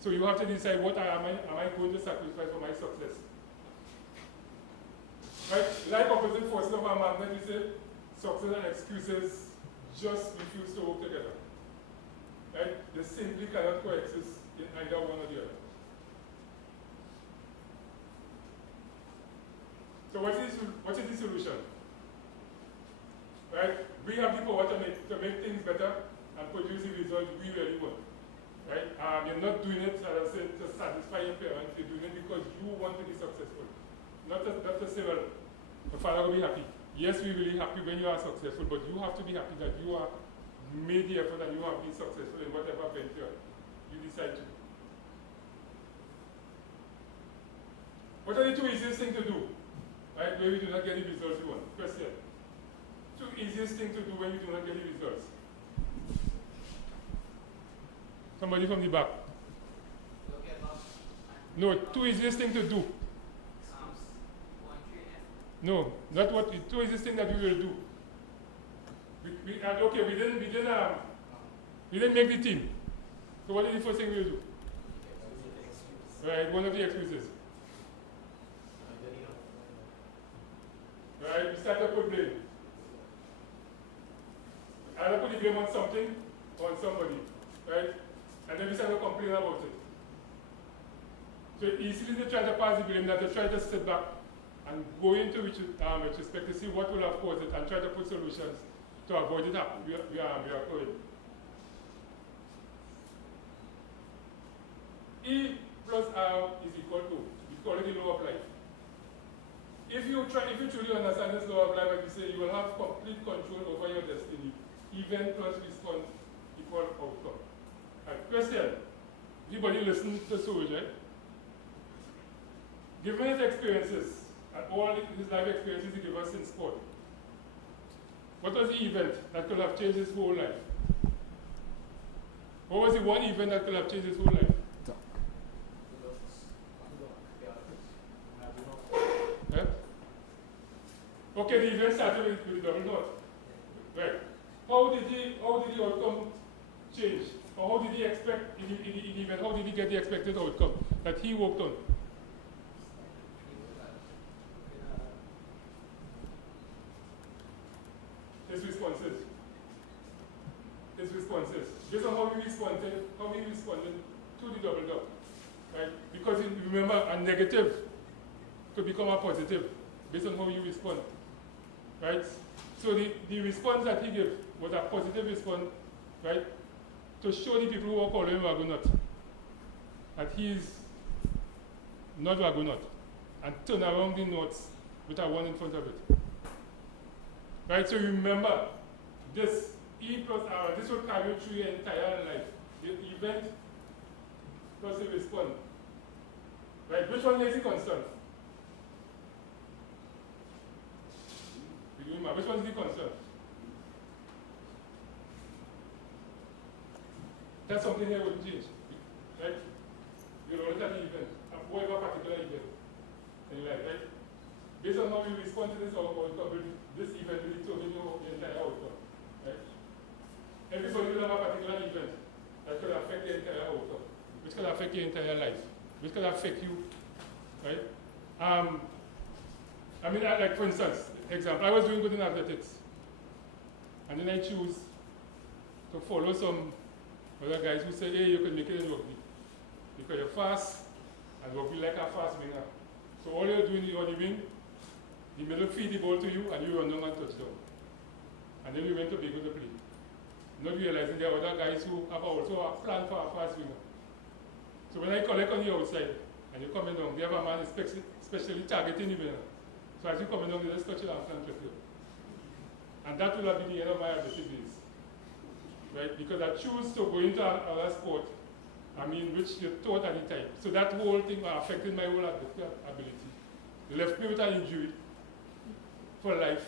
So you have to decide what am I going to sacrifice for my success. Right? Like opposite forces of a magnet, we say success and excuses just refuse to work together. Right? They simply cannot coexist in either one or the other. So what is the solution? Right? We have the power to make things better and produce the result we really want. Right? You're not doing it, as I said, to satisfy your parents. You're doing it because you want to be successful. Not to say, well, the father will be happy. Yes, we're really happy when you are successful, but you have to be happy that you are made the effort and you have been successful in whatever venture you decide to. What are the two easiest things to do? Right? right, where we do not get the results we want. Question. Two easiest thing to do when you do not get the results. Somebody from the back. No, two easiest thing to do. No, not what. Two easiest thing that we will do. Okay, we didn't make the team. So what is the first thing we'll do? Right, one of the excuses. Right, we start to put blame. Either put the blame on something or on somebody. Right? And then we start to complain about it. So it's easy to try to pass the blame than to try to sit back and go into retrospect to see what will have caused it and try to put solutions to avoid it happening. We are going. E plus R is equal to, we call it the law of life. If you truly understand this law of life, like we say, you will have complete control over your destiny. Event plus response equal outcome. Right, question. Everybody listen to Soul, right? Given his experiences, and all his life experiences he gave us in sport, what was the event that could have changed his whole life? What was the one event that could have changed his whole life? Yeah? Okay, the event started with the double dot. Right. How did the outcome change? Or how did he expect in the event? How did he get the expected outcome that he worked on? His responses. Based on how he responded to the double dot. Right? Because remember, a negative could become a positive based on how you respond. Right? So the response that he gave was a positive response, right? To show the people who are calling him Wagonot that he is not Wagonot, and turn around the notes with a one in front of it. Right? So remember, this E plus R, this will carry you through your entire life. The event plus the response. Right? Which one is the constant? Which one is the constant? That's something here wouldn't change. Right? You'll always have the event, whatever particular event in your life, right? Based on how you respond to this outcome, this event will determine your entire outcome. Right? Everybody will have a particular event that could affect the entire outcome, which could affect your entire life, which could affect you. Right? Like for instance, example, I was doing good in athletics. And then I choose to follow some other guys who say, hey, you can make it in rugby. Because you're fast, and rugby like a fast winger. So all you're doing is on the wing, the middle feed the ball to you, and you run down and touchdown. And then you went to be able to play. Not realizing there are other guys who have also a plan for a fast winger. So when I collect on the outside, and you're coming down, the other man is especially targeting the winner. So as you come along, you just touch your arm and trip you. And that will have been the end of my athletic days. Right? Because I choose to go into another sport, which you taught at the time. So that whole thing affected my whole athletic ability. Left me with an injury for life.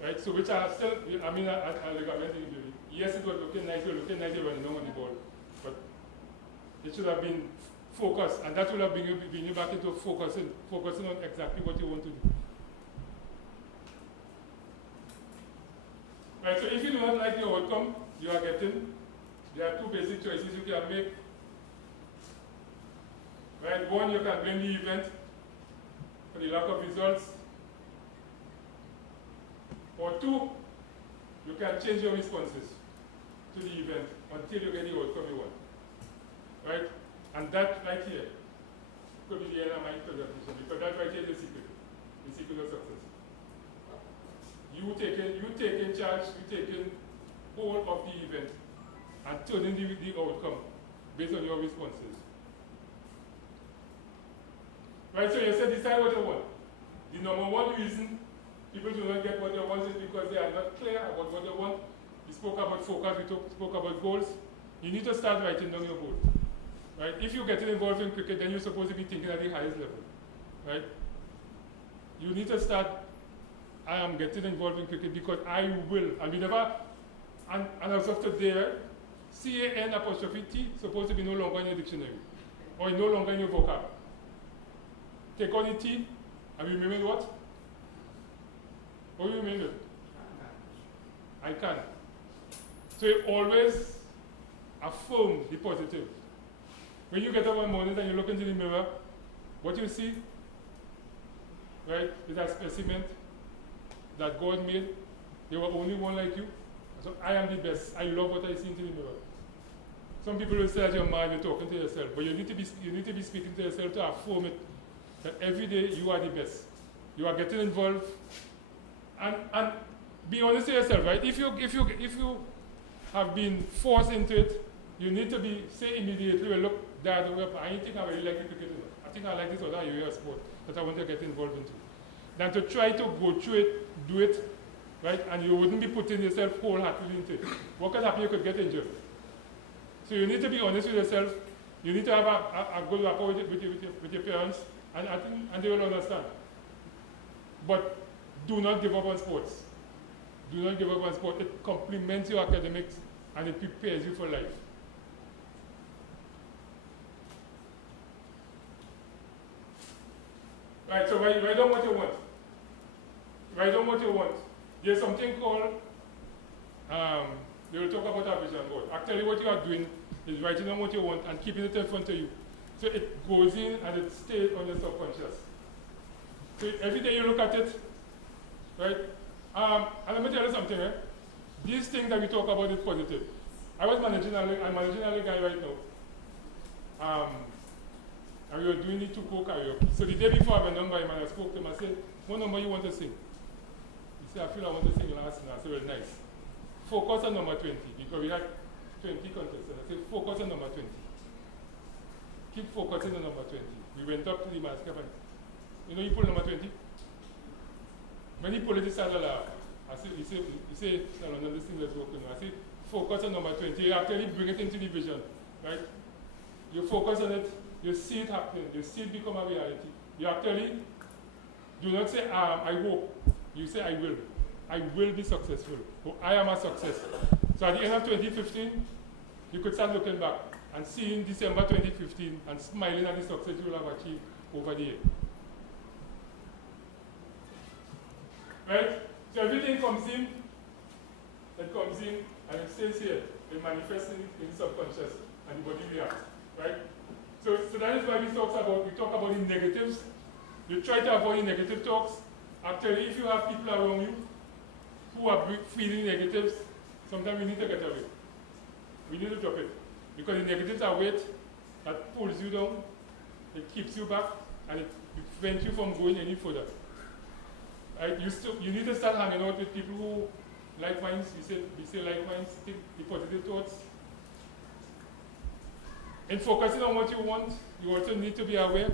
Right? So which are still, a ligament injury. Yes, it was looking nice, you were looking nice, you were running on the ball. But it should have been focused, and that will have bring you back into focusing on exactly what you want to do. Right, so if you do not like the outcome you are getting, there are two basic choices you can make. Right, one, you can blame the event for the lack of results. Or two, you can change your responses to the event until you get the outcome you want. Right? And that right here could be the end of my presentation, because that right here is the secret of success. You taking charge, you taking hold of the event and turning the outcome based on your responses. Right, so you said decide what you want. The number one reason people do not get what they want is because they are not clear about what they want. We spoke about focus, we spoke about goals. You need to start writing down your goals. Right? If you get involved in cricket, then you're supposed to be thinking at the highest level. Right? you need to start, I am getting involved in cricket because I will. And we never, and as of today, CAN apostrophe T supposed to be no longer in your dictionary or no longer in your vocab. Take on the T and you remain what? What do you mean? I can. So you always affirm the positive. When you get up one morning and you look into the mirror, what you see, right, is that specimen that God made. There were only one like you. So I am the best. I love what I see into the mirror. Some people will say that you're mad, you're talking to yourself, but you need to be speaking to yourself to affirm it, that every day you are the best. You are getting involved, and be honest to yourself, right? If you have been forced into it, you need to say immediately, well, look, Dad, I think I really like cricket. I think I like this other area of sport that I want to get involved into. Than to try to go through it, do it, right? And you wouldn't be putting yourself wholeheartedly into it. What could happen? You could get injured. So you need to be honest with yourself. You need to have a good rapport with your parents, and they will understand. But do not give up on sports. Do not give up on sport. It complements your academics and it prepares you for life. Right, so write down what you want. Write down what you want. There's something called, they will talk about our vision board. Actually what you are doing is writing down what you want and keeping it in front of you. So it goes in and it stays on your subconscious. So every day you look at it, right? And let me tell you something, right? These things that we talk about is positive. I'm managing a guy right now. And we were doing the 2-4 karaoke. So the day before I went on by him and I spoke to him, I said, what number you want to sing? He said, I feel I want to sing last night. I said, well, nice. Focus on number 20, because we had 20 contestants. I said, focus on number 20. Keep focusing on number 20. We went up to the master and, you know, you pull number 20? When he pulled it, he started to laugh. I said, he said, Salon, this thing that's working. I said, focus on number 20. You actually bring it into the vision, right? You focus on it, you see it happening, you see it become a reality. You actually do not say, I hope. You say, I will. I will be successful. Or I am a success. So at the end of 2015, you could start looking back and seeing December 2015 and smiling at the success you will have achieved over the year. Right? So everything comes in, and it stays here. It manifests in the subconscious, and the body reacts. Right? So that is why we talk about the negatives. You try to avoid the negative talks. Actually, if you have people around you who are feeling negatives, sometimes we need to get away. We need to drop it. Because the negatives are weight that pulls you down, it keeps you back, and it prevents you from going any further. Right? You need to start hanging out with people who like minds. We say like minds, think the positive thoughts. In focusing on what you want, you also need to be aware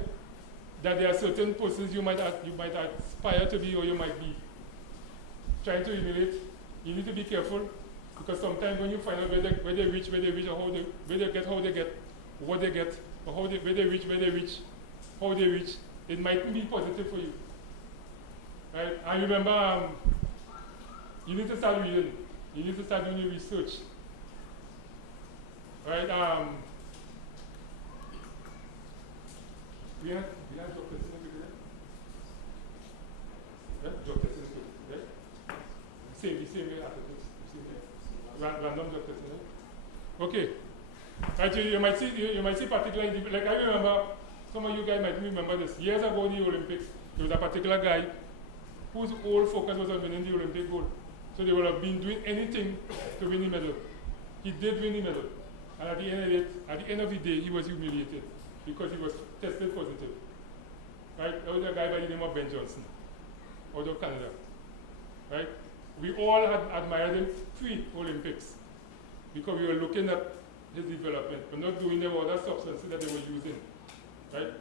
that there are certain persons you might aspire to be, or you might be trying to emulate. You need to be careful, because sometimes when you find out where they reach, or where they get, what they get, or where they reach, how they reach, it might be positive for you. Right? And remember, you need to start reading. You need to start doing your research. Right? We have Dr. Sinek, yeah? Dr. Sinek, right? Same way after this. Random Dr. Sinek. Okay. Right, you might see particular, like I remember, some of you guys might remember this. Years ago in the Olympics, there was a particular guy whose whole focus was on winning the Olympic gold. So they would have been doing anything to win the medal. He did win the medal. And at the end of the day, he was humiliated because he was tested positive. Right? There was a guy by the name of Ben Johnson, out of Canada. Right? We all had admired him pre-Olympics because we were looking at his development. We're not doing the other substances that they were using. Right?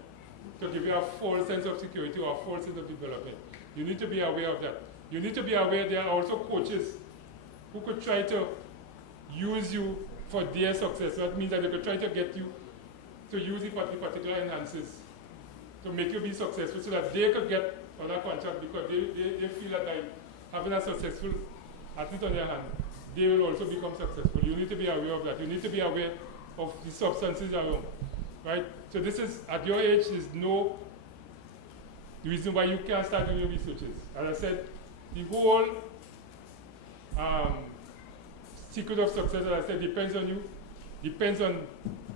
To give you a false sense of security or a false sense of development. You need to be aware of that. You need to be aware there are also coaches who could try to use you for their success. That means that they could try to get you to use the particular enhancers to make you be successful so that they could get other contract because they feel that by having a successful athlete on their hand, they will also become successful. You need to be aware of that. You need to be aware of the substances around, right? So this is, at your age, there's no reason why you can't start doing your researches. As I said, the whole secret of success, as I said, depends on you, depends on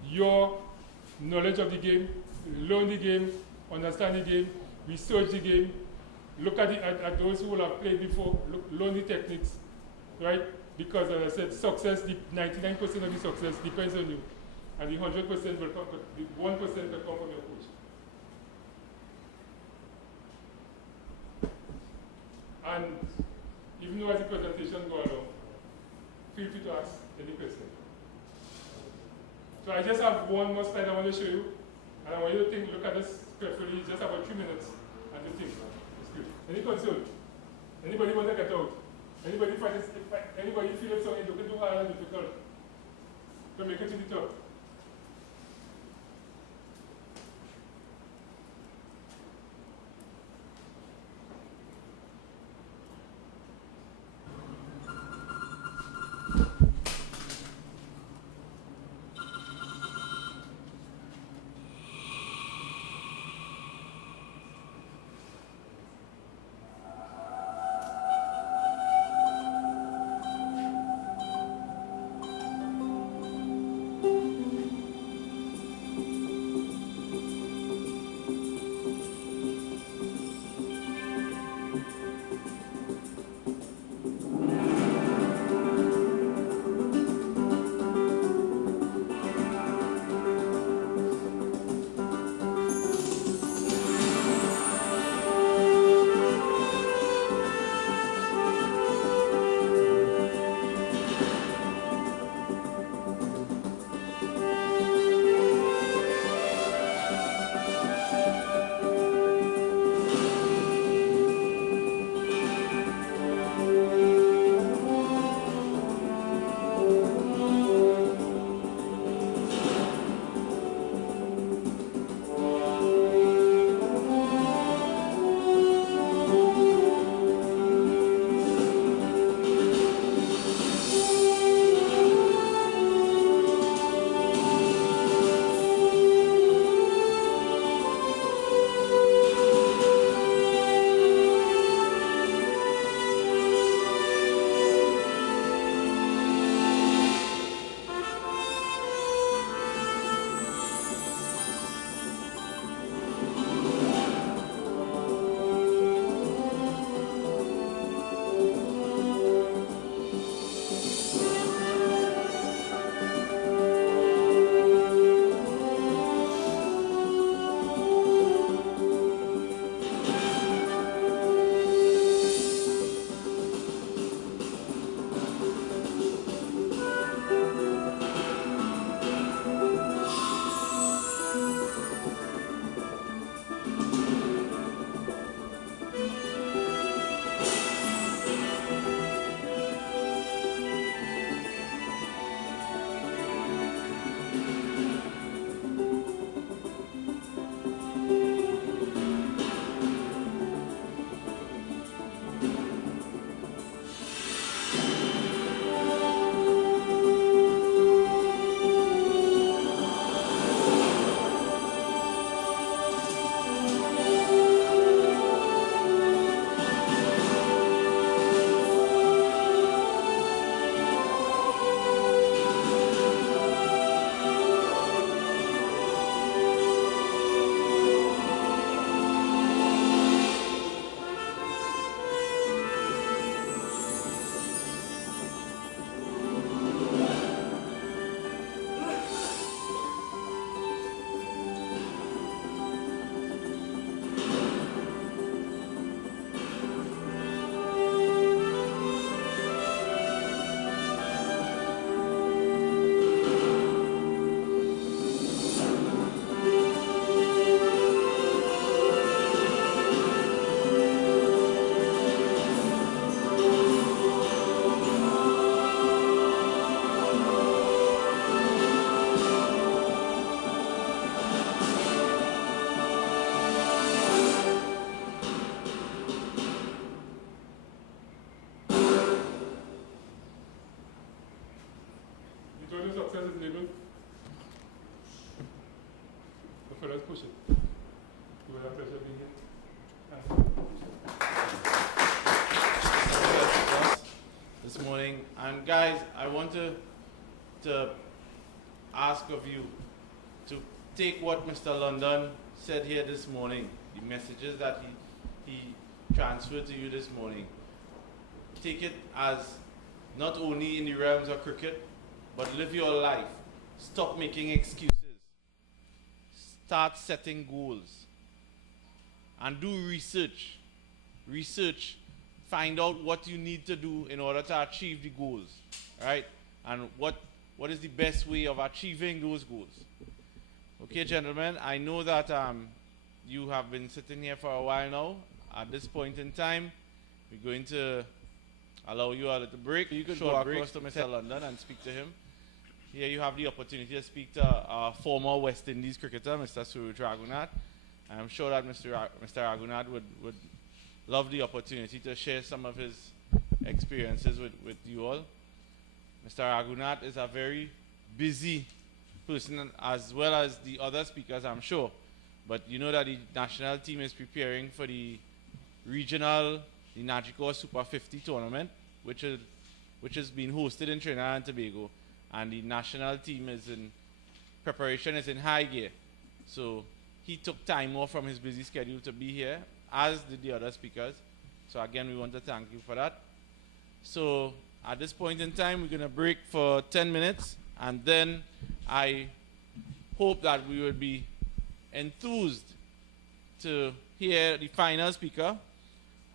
your knowledge of the game, learn the game, understand the game, research the game, look at those who will have played before, learn the techniques, right? Because as I said, success, the 99% of the success depends on you. And the 100% will come, the 1% will come from your coach. And even though as the presentation goes along, feel free to ask any question. So I just have one more slide I want to show you. And I want you to think, look at this carefully, just about 3 minutes, and to think. It's good. Any concern? Anybody want to get out? Anybody anybody feel it's something looking too hard and difficult to make it to the top? So let's push it. It was a pleasure being here. This morning, and guys, I want to ask of you to take what Mr. London said here this morning, the messages that he transferred to you this morning. Take it as not only in the realms of cricket, but live your life. Stop making excuses. Start setting goals. And do research. Research. Find out what you need to do in order to achieve the goals. Right? And what is the best way of achieving those goals. Okay, gentlemen, I know that you have been sitting here for a while now. At this point in time, we're going to allow you a little break. You can go across to Mr. London and speak to him. Here you have the opportunity to speak to our former West Indies cricketer, Mr. Suraj Raghunath. I'm sure that Mr. Raghunath would love the opportunity to share some of his experiences with you all. Mr. Raghunath is a very busy person, as well as the other speakers, I'm sure. But you know that the national team is preparing for the regional, the Najiko Super 50 tournament, which is being hosted in Trinidad and Tobago. And the national team is in preparation, is in high gear. So he took time off from his busy schedule to be here, as did the other speakers. So again, we want to thank you for that. So at this point in time, we're going to break for 10 minutes. And then I hope that we will be enthused to hear the final speaker,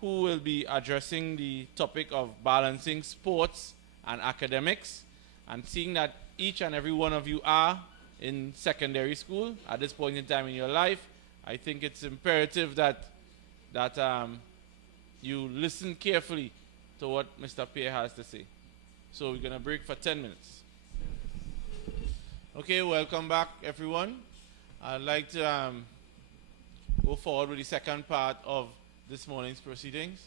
who will be addressing the topic of balancing sports and academics. And seeing that each and every one of you are in secondary school at this point in time in your life, I think it's imperative that you listen carefully to what Mr. Pierre has to say. So we're going to break for 10 minutes. Okay, welcome back, everyone. I'd like to go forward with the second part of this morning's proceedings.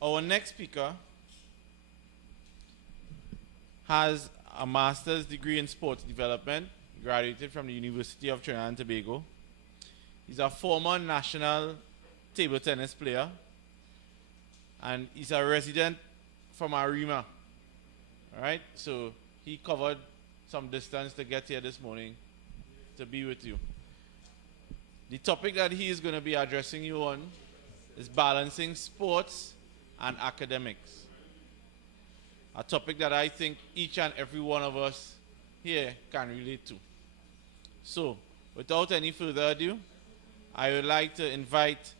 Our next speaker has a master's degree in sports development, graduated from the University of Trinidad and Tobago. He's a former national table tennis player, and he's a resident from Arima. All right, so he covered some distance to get here this morning to be with you. The topic that he is going to be addressing you on is balancing sports and academics. A topic that I think each and every one of us here can relate to. So, without any further ado, I would like to invite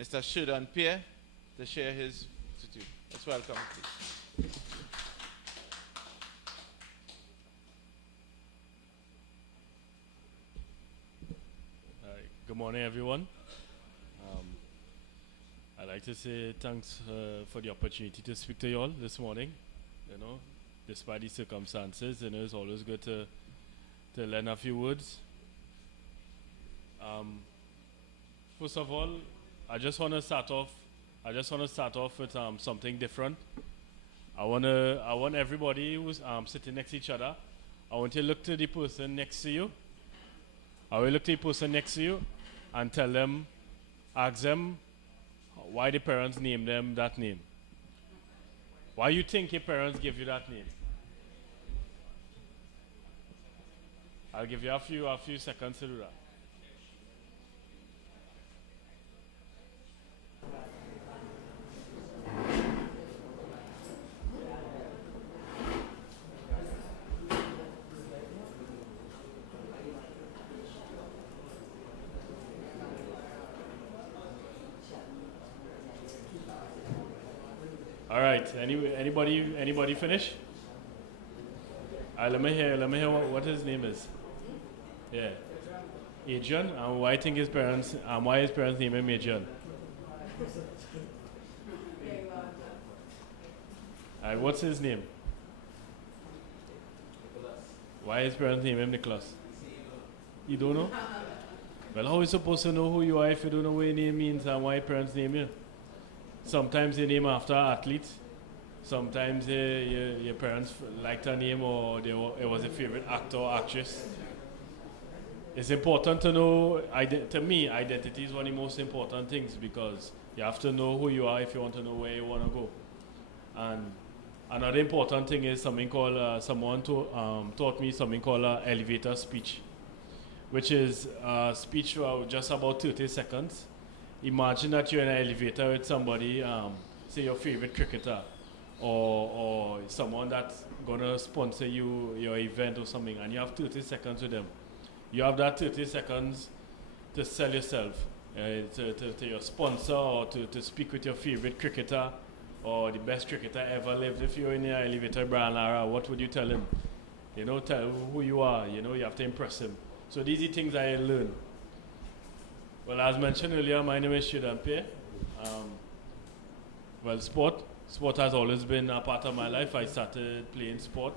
Mr. Sheridan Pierre to share his attitude. Let's welcome him, please. Good morning, everyone. I'd like to say thanks for the opportunity to speak to you all this morning. You know, despite the circumstances, you know, it's always good to learn a few words. First of all, I just want to start off with something different. I want everybody who's sitting next to each other. I want you to look to the person next to you. I will look to the person next to you and ask them why the parents named them that name. Why you think your parents give you that name? I'll give you a few seconds to do that. All right. Anybody finish? Let me hear what his name is. Yeah, Adrian. And why his parents name him Adrian? What's his name? Why his parents name him Nicholas? You don't know? Well, how are you supposed to know who you are if you don't know what your name means and why your parents name you? Sometimes they name after athletes. Sometimes your parents liked a name, or it was a favorite actor or actress. it's important to know, to me, identity is one of the most important things because you have to know who you are if you want to know where you want to go. And another important thing is something called, someone taught me something called an elevator speech, which is a speech for just about 30 seconds. Imagine that you're in an elevator with somebody, say your favorite cricketer, or someone that's going to sponsor you, your event or something, and you have 30 seconds with them. You have that 30 seconds to sell yourself to your sponsor or to speak with your favorite cricketer or the best cricketer ever lived. If you're in the elevator, Brian Lara, what would you tell him? You know, tell who you are. You know, you have to impress him. So these are things I learned. Well, as mentioned earlier, my name is Shridan Pay. Well, sport has always been a part of my life. I started playing sport.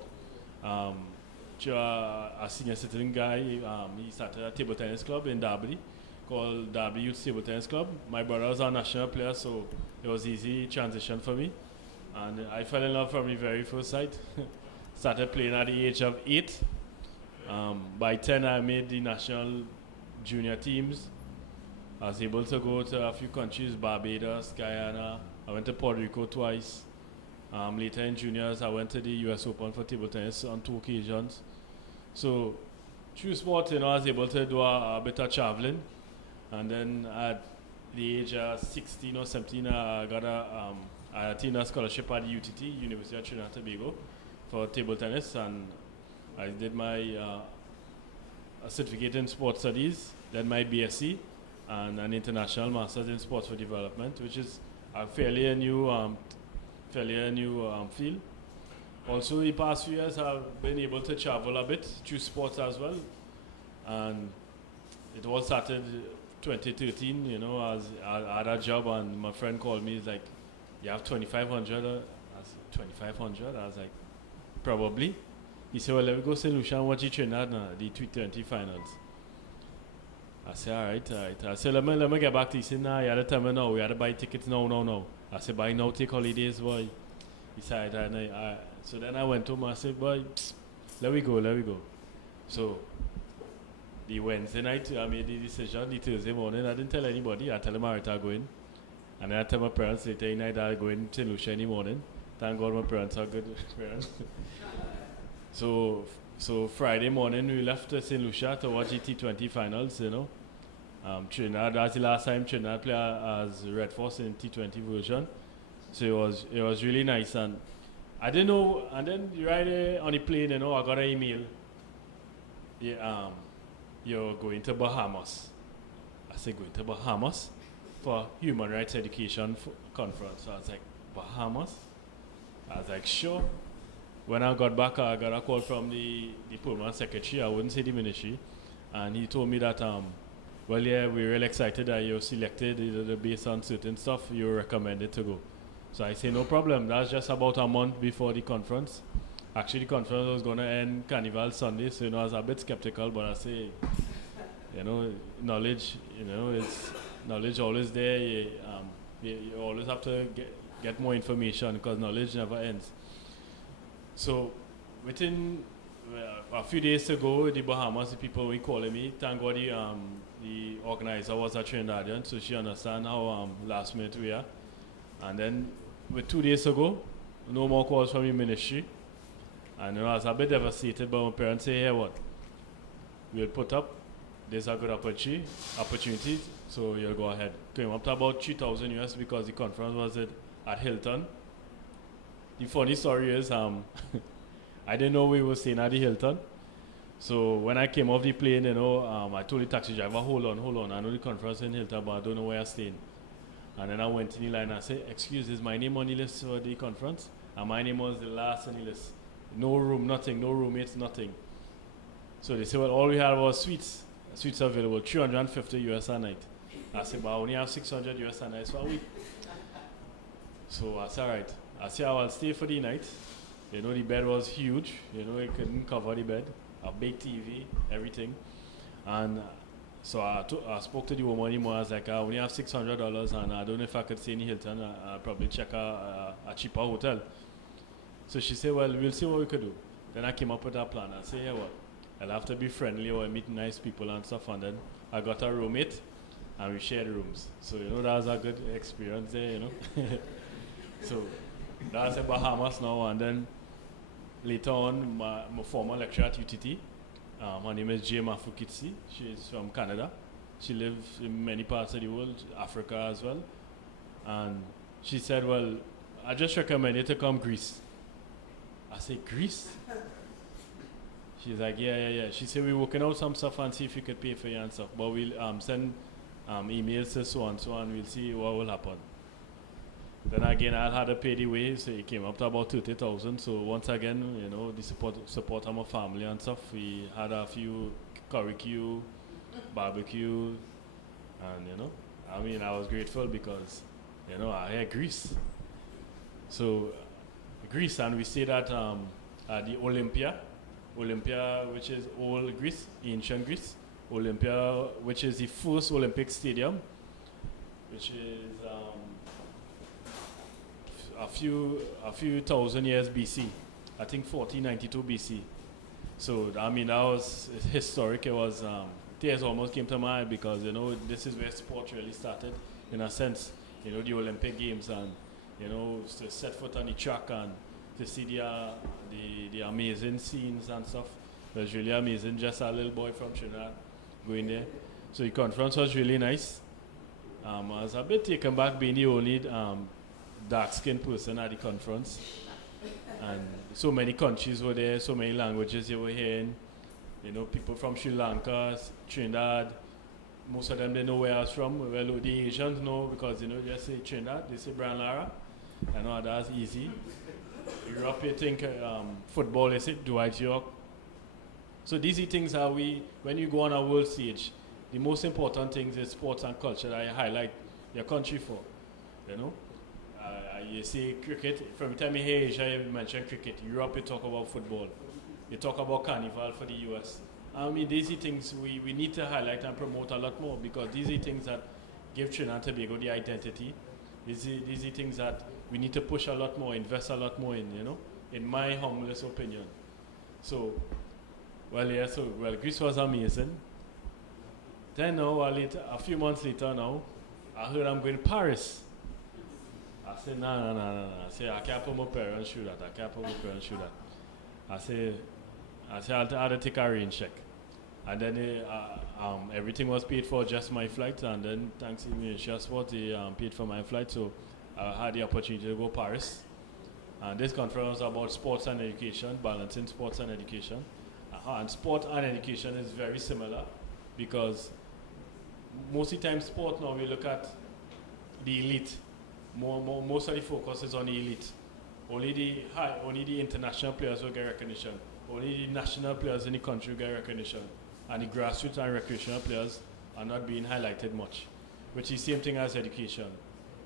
A senior citizen guy, he started a table tennis club in Derby called Derby Youth Table Tennis Club. My brother was a national player, so it was easy transition for me. And I fell in love from the very first sight. Started playing at the age of 8. By 10, I made the national junior teams. I was able to go to a few countries, Barbados, Guyana. I went to Puerto Rico twice. Later in juniors, I went to the US Open for table tennis on 2 occasions. So, through sport, you know, I was able to do a bit of traveling. And then at the age of 16 or 17, I got a team scholarship at the UTT, University of Trinidad and Tobago, for table tennis. And I did my certificate in sports studies, then my BSc, and an international master's in sports for development, which is a fairly new field. Also, the past few years, I've been able to travel a bit through sports as well. And it all started 2013, you know, I had a job and my friend called me, he's like, you have 2,500? I said, 2,500? I was like, probably. He said, well, let me go St. Lucia and watch the Trinidad now, the T20 finals. I said, all right. I said, let me get back to you. He said, nah, you had to tell me now. We had to buy tickets now. I said, buy now, take holidays, boy. He said, so then I went to him. I said, boy, let we go. So the Wednesday night, I made the decision. The Thursday morning, I didn't tell anybody. I tell them I was going. And then I tell my parents later in the night I'll go in St. Lucia in the morning. Thank God my parents are good parents. So Friday morning, we left St. Lucia to watch the T20 finals, you know. Trinidad, that's the last time Trinidad played as Red Force in T20 version. So it was really nice. And I didn't know, and then right there on the plane, you know, I got an email. Yeah, you're going to Bahamas. I said, going to Bahamas for Human Rights Education Conference. So I was like, Bahamas? I was like, sure. When I got back, I got a call from the permanent secretary, I wouldn't say the ministry, and he told me that, well, yeah, we're really excited that you're selected based on certain stuff, you're recommended to go. So I say, no problem. That's just about a month before the conference. Actually, the conference was going to end Carnival Sunday, so, you know, I was a bit skeptical, but I say, you know, knowledge, you know, it's knowledge always there. You always have to get more information because knowledge never ends. So within a few days ago, the Bahamas, the people were calling me. Thank God the organizer was a Trinidadian, so she understand how last minute we are. And then with 2 days ago, no more calls from the ministry. And you know, I was a bit devastated, but my parents say, hey, what? We'll put up. There's a good opportunity, so you'll go ahead. Came up to about 3,000 US because the conference was at Hilton. The funny story is, I didn't know we were staying at the Hilton. So when I came off the plane, you know, I told the taxi driver, hold on. I know the conference in Hilton, but I don't know where I'm staying. And then I went in the line and I said, excuse, is my name on the list for the conference? And my name was the last on the list. No room, nothing, no roommates, nothing. So they said, well, all we had was suites available, 350 US a night. I said, but I only have 600 US a night for a week. So I said, all right. I said, I'll stay for the night. You know, the bed was huge. You know, it couldn't cover the bed. A big TV, everything. And so I spoke to the woman anymore. I was like, I only have $600 and I don't know if I could stay in Hilton. I'll probably check a cheaper hotel. So she said, well, we'll see what we could do. Then I came up with that plan. I said, yeah, what? I'll have to be friendly or meet nice people and stuff. And then I got a roommate, and we shared rooms. So, you know, that was a good experience there, you know. So, that's in Bahamas now. And then later on, my former lecturer at UTT, her name is Jay Mafukitsi. She's from Canada. She lives in many parts of the world, Africa as well. And she said, well, I just recommend you to come Greece. I said, Greece? She's like, yeah. She said, we're working out some stuff and see if we could pay for you and stuff. But we'll send emails to so and we'll see what will happen. Then again, I had to pay the way, so it came up to about 30,000. So once again, you know, the support of my family and stuff. We had a few curry, barbecue, and you know, I mean, I was grateful because, you know, I had Greece. So Greece, and we stayed at the Olympia, which is old Greece, ancient Greece. Olympia, which is the first Olympic stadium, which is a few thousand years BC. I think 1492 BC. So I mean, that was historic. It was tears almost came to mind because, you know, this is where sport really started, in a sense. You know, the Olympic Games, and you know, to set foot on the track and to see the amazing scenes and stuff. It was really amazing. Just a little boy from Trinidad going there. So the conference was really nice. I was a bit taken back being the only dark-skinned person at the conference. And so many countries were there, so many languages you were hearing. You know, people from Sri Lanka, Trinidad. Most of them, they know where I was from. Well, the Asians know because, you know, just say Trinidad, they say Brian Lara. I know that's easy. Europe, you think football, they say Dwight York. So these are things how when you go on a world stage, the most important things is sports and culture that you highlight your country for. You know, you see cricket. From the time you hear Asia, you mention cricket. Europe, you talk about football. You talk about carnival for the US. I mean, these are things we need to highlight and promote a lot more, because these are things that give Trinidad and Tobago the identity. These are things that we need to push a lot more, invest a lot more in, you know, in my humblest opinion. So, Greece was amazing. Then now, a few months later now, I heard I'm going to Paris. I said, no. I said, I can't put my parents through that. I said, I'll have to take a rain check. And then everything was paid for, just my flight. And then, thanks to Ministry of Sport, they paid for my flight. So I had the opportunity to go to Paris. And this conference was about sports and education, balancing sports and education. And sport and education is very similar, because most of the time sport now we look at the elite. Most of the focus is on the elite. Only the international players will get recognition. Only the national players in the country will get recognition. And the grassroots and recreational players are not being highlighted much, which is the same thing as education.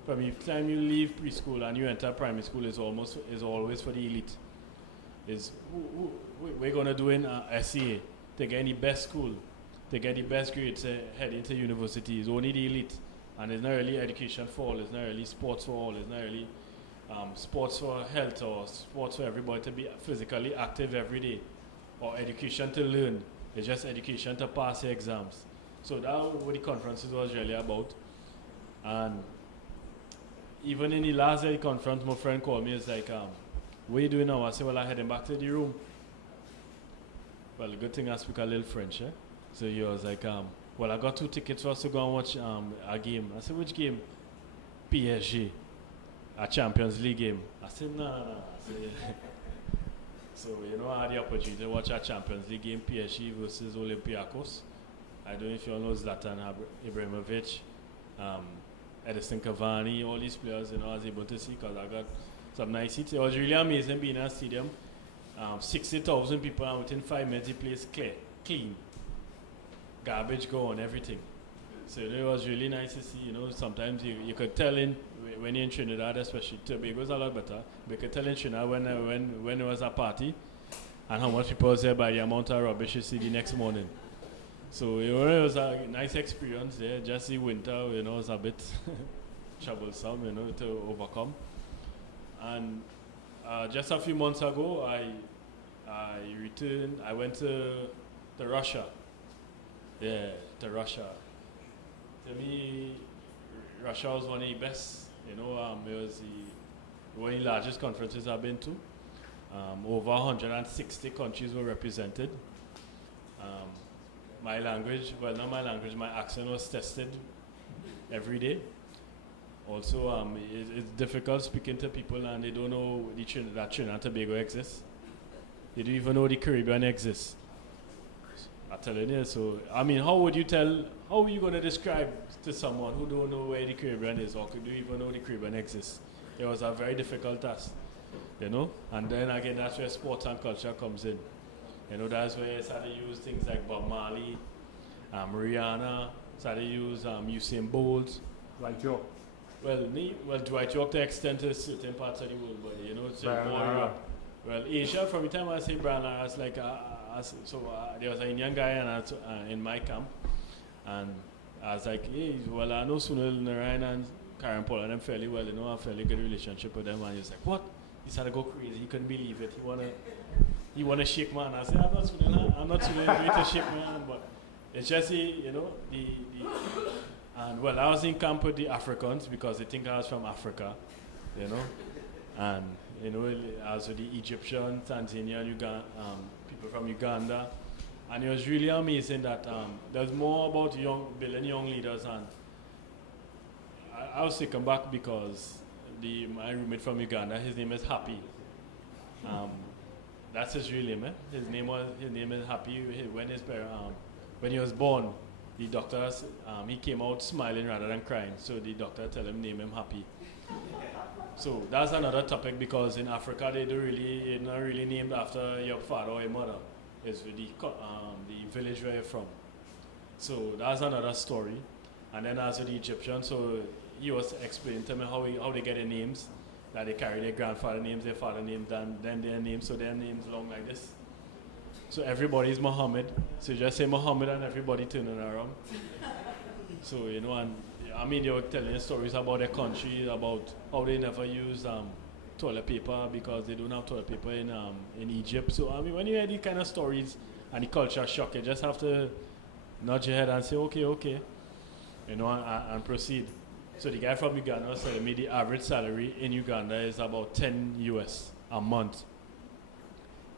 From the time you leave preschool and you enter primary school is always for the elite. We're going to do in SCA to get the best school, to get the best grades, head into university. It's only the elite. And it's not really education for all, it's not really sports for all, it's not really sports for health or sports for everybody to be physically active every day, or education to learn. It's just education to pass the exams. So that's what the conferences was really about. And even in the last day of the conference, my friend called me, it's like, what are you doing now? I said, well, I'm heading back to the room. Well, the good thing I speak a little French, eh? So he was like, well, I got 2 tickets for us to go and watch a game. I said, which game? PSG, a Champions League game. I said, no. I said, so, you know, I had the opportunity to watch a Champions League game, PSG versus Olympiacos. I don't know if you all know Zlatan Ibrahimovic, Edison Cavani, all these players, you know, I was able to see because I got some nice seats. It was really amazing being in a stadium. 60,000 people, and within 5 minutes the place clean. Garbage gone, everything. So it was really nice to see, you know, sometimes you could tell when you're in Trinidad, especially Tobago is a lot better, but you could tell in Trinidad when there was a party and how much people was there by the amount of rubbish you see the next morning. So it was a nice experience there. Just the winter, you know, was a bit troublesome, you know, to overcome. And just a few months ago, I returned. I went to to Russia. Yeah, to Russia. To me, Russia was one of the best. It was one of the largest conferences I've been to. Over 160 countries were represented. My language, well, not my language, my accent was tested every day. Also, it's difficult speaking to people and they don't know that Trinidad and Tobago exists. They don't even know the Caribbean exists. I'm telling you, so, I mean, how are you going to describe to someone who don't know where the Caribbean is or do even know the Caribbean exists? It was a very difficult task, and then again, that's where sports and culture comes in. That's where I started to use things like Bob Marley, Rihanna, started to use Usain Bolt. Like Joe. Well, Dwight York to extend to certain parts of the world, but it's more Europe. Well, Asia, from the time I say Brian, I was like, there was an Indian guy in my camp, and I was like, hey, well, I know Sunil Narayan and Karen Paul and them fairly well, I have a fairly good relationship with them, and he was like, what? He started to go crazy, he couldn't believe it, he wanna shake my hand. I said, I'm not Sunil, way to shake my hand, but it's just, and well, I was in camp with the Africans because they think I was from Africa, and I was with the Egyptian, Tanzania, Uganda, people from Uganda, and it was really amazing that there's more about building young leaders, and I was taken back because my roommate from Uganda, his name is Happy. That's his real name. His name is Happy. When he was born, the doctors, he came out smiling rather than crying. So the doctor told him name him Happy. So that's another topic because in Africa they're not really named after your father or your mother. It's the village where you're from. So that's another story. And then as with the Egyptians, so he was explaining to me how they get their names. That they carry their grandfather names, their father names, then their names, so their names long like this. So everybody is Muhammad. So you just say Muhammad and everybody turning around. So, and I mean, they were telling stories about their country, about how they never use toilet paper because they don't have toilet paper in Egypt. So, I mean, when you hear these kind of stories and the culture shock, you just have to nod your head and say, okay, and proceed. So the guy from Uganda was telling me the average salary in Uganda is about 10 US a month.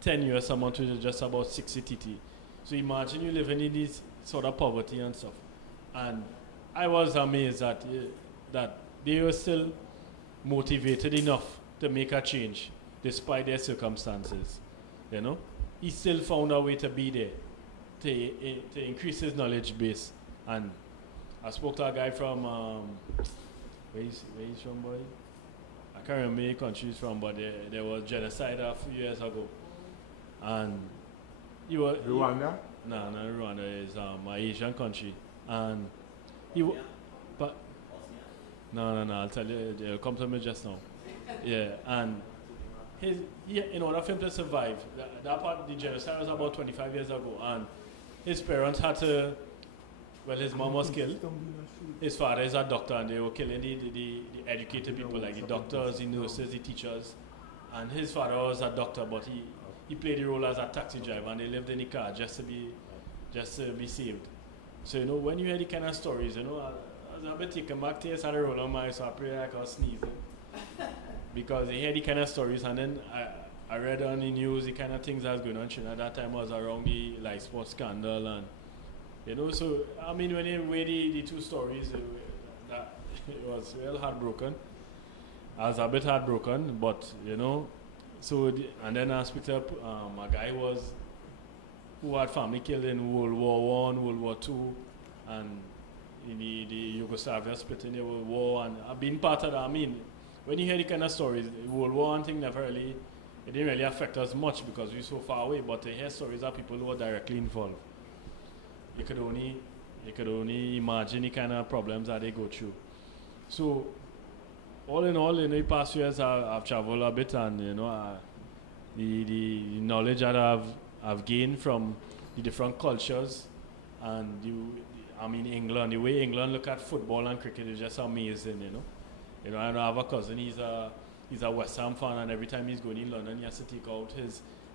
10 US a month, which is just about 60 TT. So imagine you living in this sort of poverty and stuff. And I was amazed that they were still motivated enough to make a change despite their circumstances. He still found a way to be there, to increase his knowledge base. And I spoke to a guy from, where he's from, boy? I can't remember where country he's from, but there was genocide a few years ago. And Rwanda? No, not Rwanda. It's an Asian country. And no, I'll tell you, it'll come to me just now. Yeah, and in order for him to survive, that part, the genocide was about 25 years ago, and his parents had to, his mom was killed. His father is a doctor, and they were killing the educated people, like the doctors, the nurses, the teachers. And his father was a doctor, but he played the role as a taxi driver, and they lived in the car just to be saved. So when you hear the kind of stories, I was a bit taken back. Tears had a roll on my eyes, so I pray like I was sneezing. Because you hear the kind of stories, and then I read on the news the kind of things that was going on in Trinidad. That time was around the sports scandal, and so I mean when you weigh the two stories, it was real heartbroken. I was a bit heartbroken, but so and then I picked up a guy who had family killed in World War I, World War II, and in the Yugoslavia split in the World War, and I've been part of that. I mean, when you hear the kind of stories, the World War I thing it didn't really affect us much because we're so far away, but to hear stories of people who were directly involved, you could only imagine the kind of problems that they go through. So, all in all, in the past years, I've traveled a bit, and the knowledge that I've gained from the different cultures, and England, the way England look at football and cricket is just amazing. I have a cousin. He's a West Ham fan, and every time he's going in London, he has to take out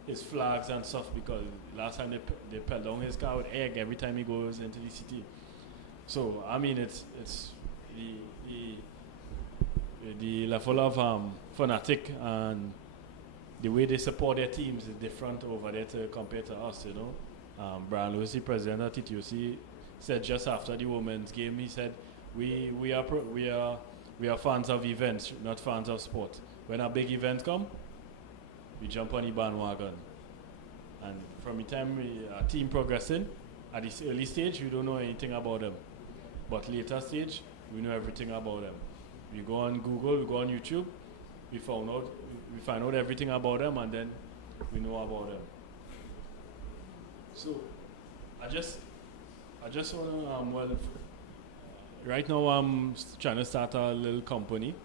his flags and stuff, because last time they pelt down his car with egg every time he goes into the city. So I mean, it's the level of fanatic and the way they support their teams is different over there compared to us, you know. Brian Lewis, the president of TTOC, said just after the women's game, he said, we are fans of events, not fans of sport. When a big event come, we jump on the bandwagon. And from the time a team progressing, at this early stage, we don't know anything about them. But later stage, we know everything about them. We go on Google, we go on YouTube, we find out everything about them, and then we know about them. So, I just want to, right now I'm trying to start a little company.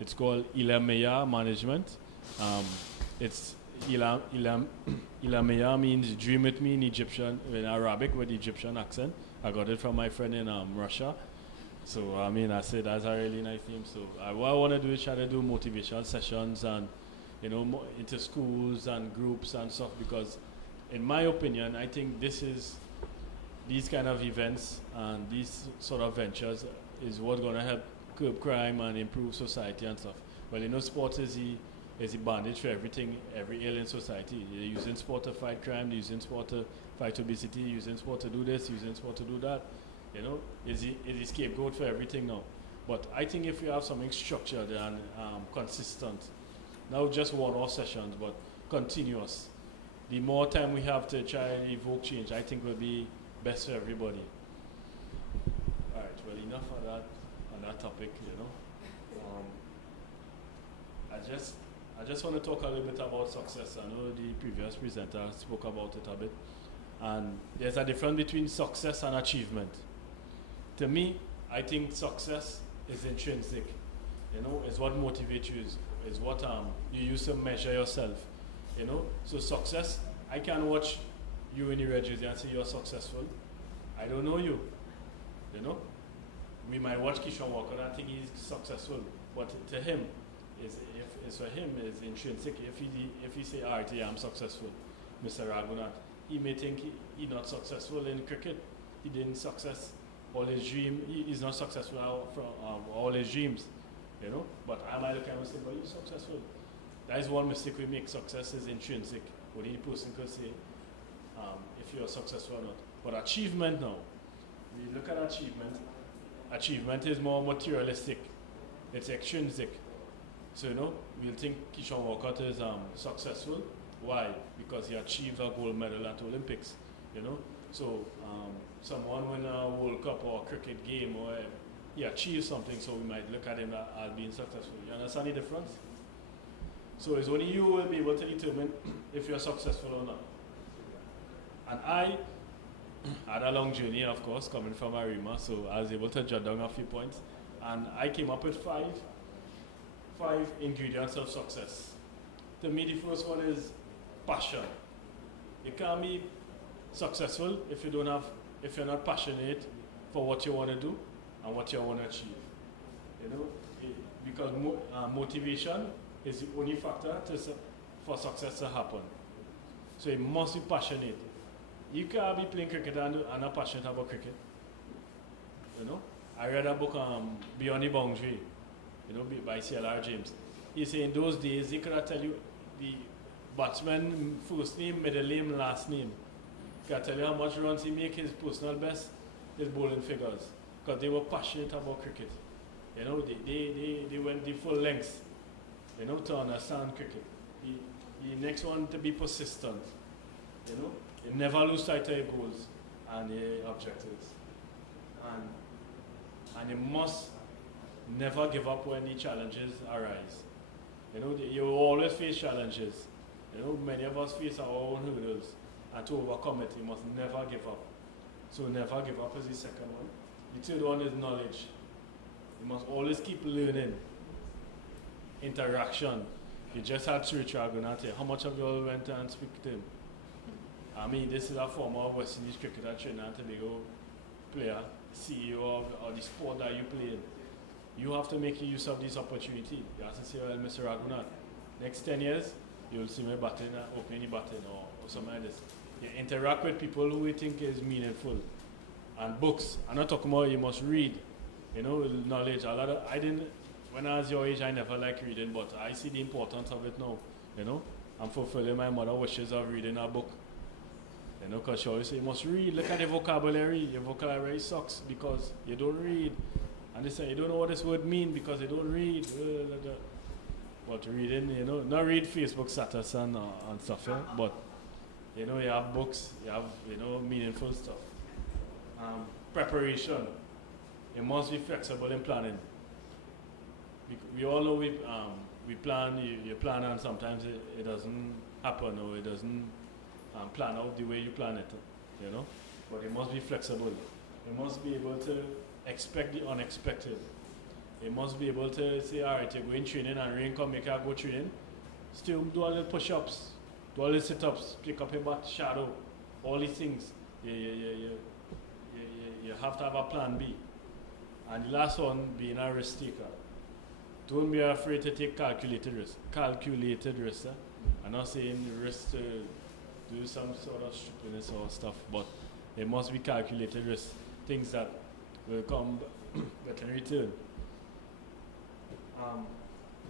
It's called Ilameya Management. It's Ilameya means dream with me in Egyptian, in Arabic with Egyptian accent. I got it from my friend in Russia. So I mean, I said that's a really nice name. So what I want to do is try to do motivational sessions and, you know, into schools and groups and stuff, because in my opinion, I think these kind of events and these sort of ventures is what's going to help curb crime and improve society and stuff. Well, you know, sports is the bandage for everything, every ill in society. They're using sport to fight crime, they're using sport to fight obesity, using sport to do this, using sport to do that. You know, is the scapegoat for everything now. But I think if we have something structured and consistent, not just one-off sessions, but continuous, the more time we have to try and evoke change, I think will be best for everybody. All right, well, enough of that on that topic, you know. I just want to talk a little bit about success. I know the previous presenter spoke about it a bit. And there's a difference between success and achievement. To me, I think success is intrinsic. You know, it's what motivates you, is what you use to measure yourself. You know, so success, I can watch you in the red jersey and say you're successful. I don't know you. You know, we might watch Kishon Walker and think he's successful, but to him, it's for him is intrinsic. If he say, all right, yeah, I'm successful, Mr. Raghunath, he may think he's not successful in cricket. He didn't success all his dream. He's not successful from all his dreams, you know. But I might look at him and say, well, you're successful. That is one mistake we make. Success is intrinsic. Only the person could say if you're successful or not. But achievement now, we look at achievement. Achievement is more materialistic. It's extrinsic. So, you know, we'll think Kishon Walker is successful. Why? Because he achieved a gold medal at Olympics, you know. So someone win a World Cup or a cricket game, or he achieved something, so we might look at him as being successful. You understand the difference? So it's only you will be able to determine if you're successful or not. And I had a long journey, of course, coming from Arima, so I was able to jot down a few points. And I came up with five ingredients of success. To me, the first one is passion. You can't be successful if you're not passionate for what you want to do and what you want to achieve. You know, because motivation is the only factor for success to happen. So you must be passionate. You can't be playing cricket and not passionate about cricket. You know, I read a book, Beyond the Boundary, you know, by C.L.R. James. He said in those days he could tell you the batsman first name, middle name, last name. He can tell you how much runs he make, his personal best, his bowling figures, because they were passionate about cricket. You know, they went the full length, you know, to understand cricket. The next one, to be persistent. You know, you never lose sight of your goals and your objectives. And you must never give up when the challenges arise. You know, you will always face challenges. You know, many of us face our own hurdles, and to overcome it, you must never give up. So never give up is the second one. The third one is knowledge. You must always keep learning. Interaction. You just had Sir Raghunath here. How much of you all went and speak to him? I mean, this is a former West Indies cricketer, Trinidad and Tobago player, CEO of the sport that you play in. You have to make use of this opportunity. You have to say, well, Mr. Raghunath, next 10 years, you'll see me button, opening the button or something like this. You interact with people who you think is meaningful. And books, I'm not talking about you must read, you know, knowledge. When I was your age, I never liked reading, but I see the importance of it now, you know. I'm fulfilling my mother's wishes of reading a book. You know, because she always say, you must read, look at the vocabulary. Your vocabulary sucks because you don't read. And they say, you don't know what this word means because you don't read. But reading, you know, not read Facebook status and stuff, yeah? But, you know, you have books, you have, you know, meaningful stuff. Preparation. You must be flexible in planning. We all know we plan, you plan and sometimes it doesn't happen or it doesn't plan out the way you plan it, you know. But you must be flexible. You must be able to expect the unexpected. You must be able to say, all right, you're going training and rain come, make you go training. Still do all the push-ups, do all the sit-ups, pick up your butt, shadow, all these things. You have to have a plan B. And the last one, being a risk taker. Don't be afraid to take calculated risk. Calculated risk. I'm not saying the risk to do some sort of stupidness or stuff, but it must be calculated risk. Things that will come back in return.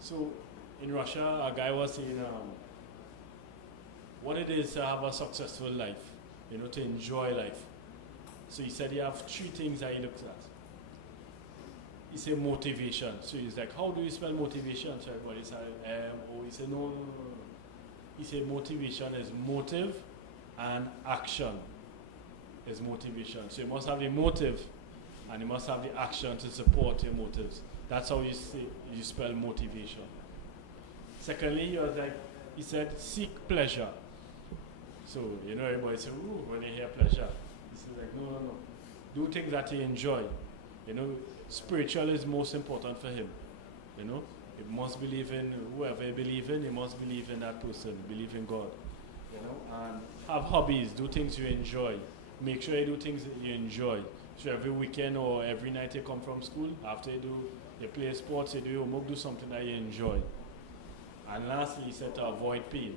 So in Russia, a guy was saying what it is to have a successful life, you know, to enjoy life. So he said he have 3 things that he looks at. He said motivation. So he's like, how do you spell motivation? So everybody said, he said, no. He said motivation is motive and action is motivation. So you must have the motive and you must have the action to support your motives. That's how you spell motivation. Secondly, he said, seek pleasure. So, you know, everybody said, ooh, when they hear pleasure. He said, like, no. Do things that you enjoy. You know, spiritual is most important for him. You know, you must believe in whoever you believe in, you must believe in that person, believe in God. You know, and have hobbies, do things you enjoy. Make sure you do things that you enjoy. So every weekend or every night you come from school, after you play sports, you do your homework, do something that you enjoy. And lastly, he said to avoid pain.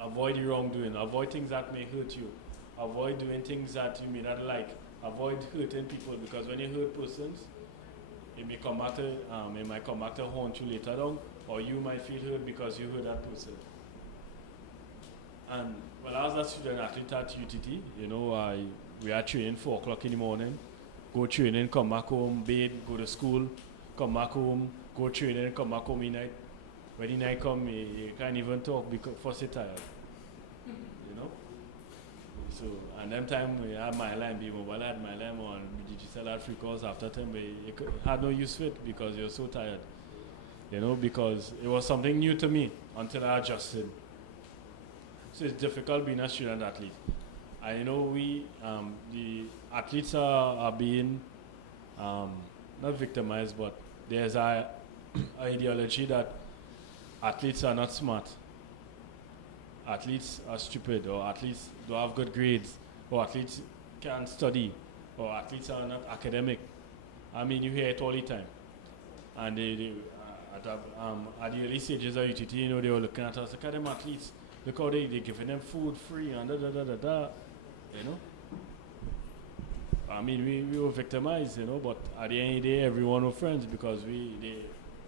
Avoid the wrongdoing. Avoid things that may hurt you. Avoid doing things that you may not like. Avoid hurting people, because when you hurt persons, it might come back to haunt you later on, or you might feel hurt because you hurt that person. And well, I was a student athlete at UTT. You know, we are training 4 o'clock in the morning, go training, come back home, bathe, go to school, come back home, go training, come back home at night. When the night comes, you can't even talk because first you're tired. You know? So, and them time we had my line, be mobile, I had my line on digital at 3 calls after time, but you had no use for it because you're so tired. You know, because it was something new to me until I adjusted. So it's difficult being a student athlete. I know the athletes are being not victimized, but there's a ideology that athletes are not smart. Athletes are stupid, or athletes don't have good grades, or athletes can't study, or athletes are not academic. I mean, you hear it all the time. And at the early stages of UTT, you know, they were looking at us, look at them athletes, look how they're giving them food free, and you know. I mean, we were victimized, you know, but at the end of the day, everyone were friends because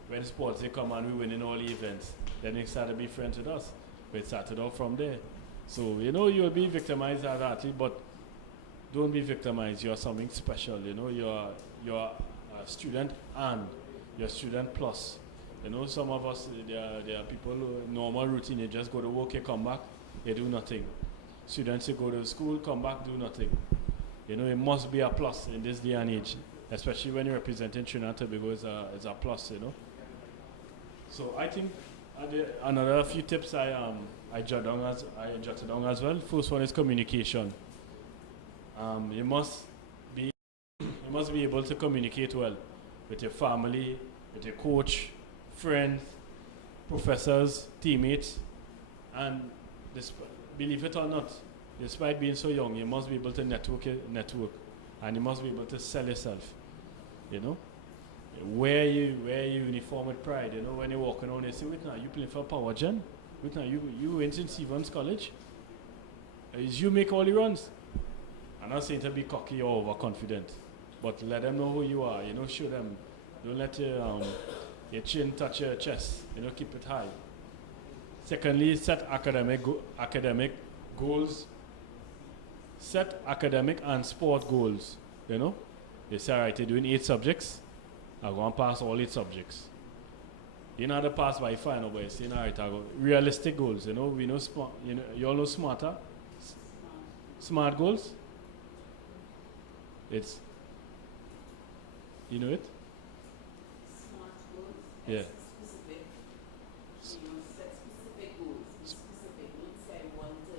when sports, they come and we win in all the events, then they start to be friends with us. It started off from there. So, you know, you'll be victimized as an athlete, but don't be victimized. You're something special, you know. You're a student and you're a student plus. You know, some of us, there are people who normal routine, they just go to work, you come back, they do nothing. Students, you go to school, come back, do nothing. You know, it must be a plus in this day and age, especially when you're representing Trinidad and Tobago is a plus, you know. So I think another few tips I jotted down as well. First one is communication. You must be able to communicate well with your family, with your coach, friends, professors, teammates, and believe it or not, despite being so young, you must be able to network, and you must be able to sell yourself. You know, wear your uniform with pride. You know, when you're walking on, they say, "Wait now, you playing for Power Gen?" But now you went in Stevens College. You make all the runs. I'm not saying to be cocky or overconfident, but let them know who you are. You know, show them. Don't let your chin touch your chest. You know, keep it high. Secondly, set academic goals. Set academic and sport goals. You know, they say, all right, you're doing 8 subjects. I'm going to pass all 8 subjects. You know how to pass by final, but you're saying, all right, I go realistic goals. You know, we know smart. You know, you all know smarter. Smart goals. It's, you know it? Smart goals. Yeah. Specific. You know, set specific goals. Specific. Don't say I want to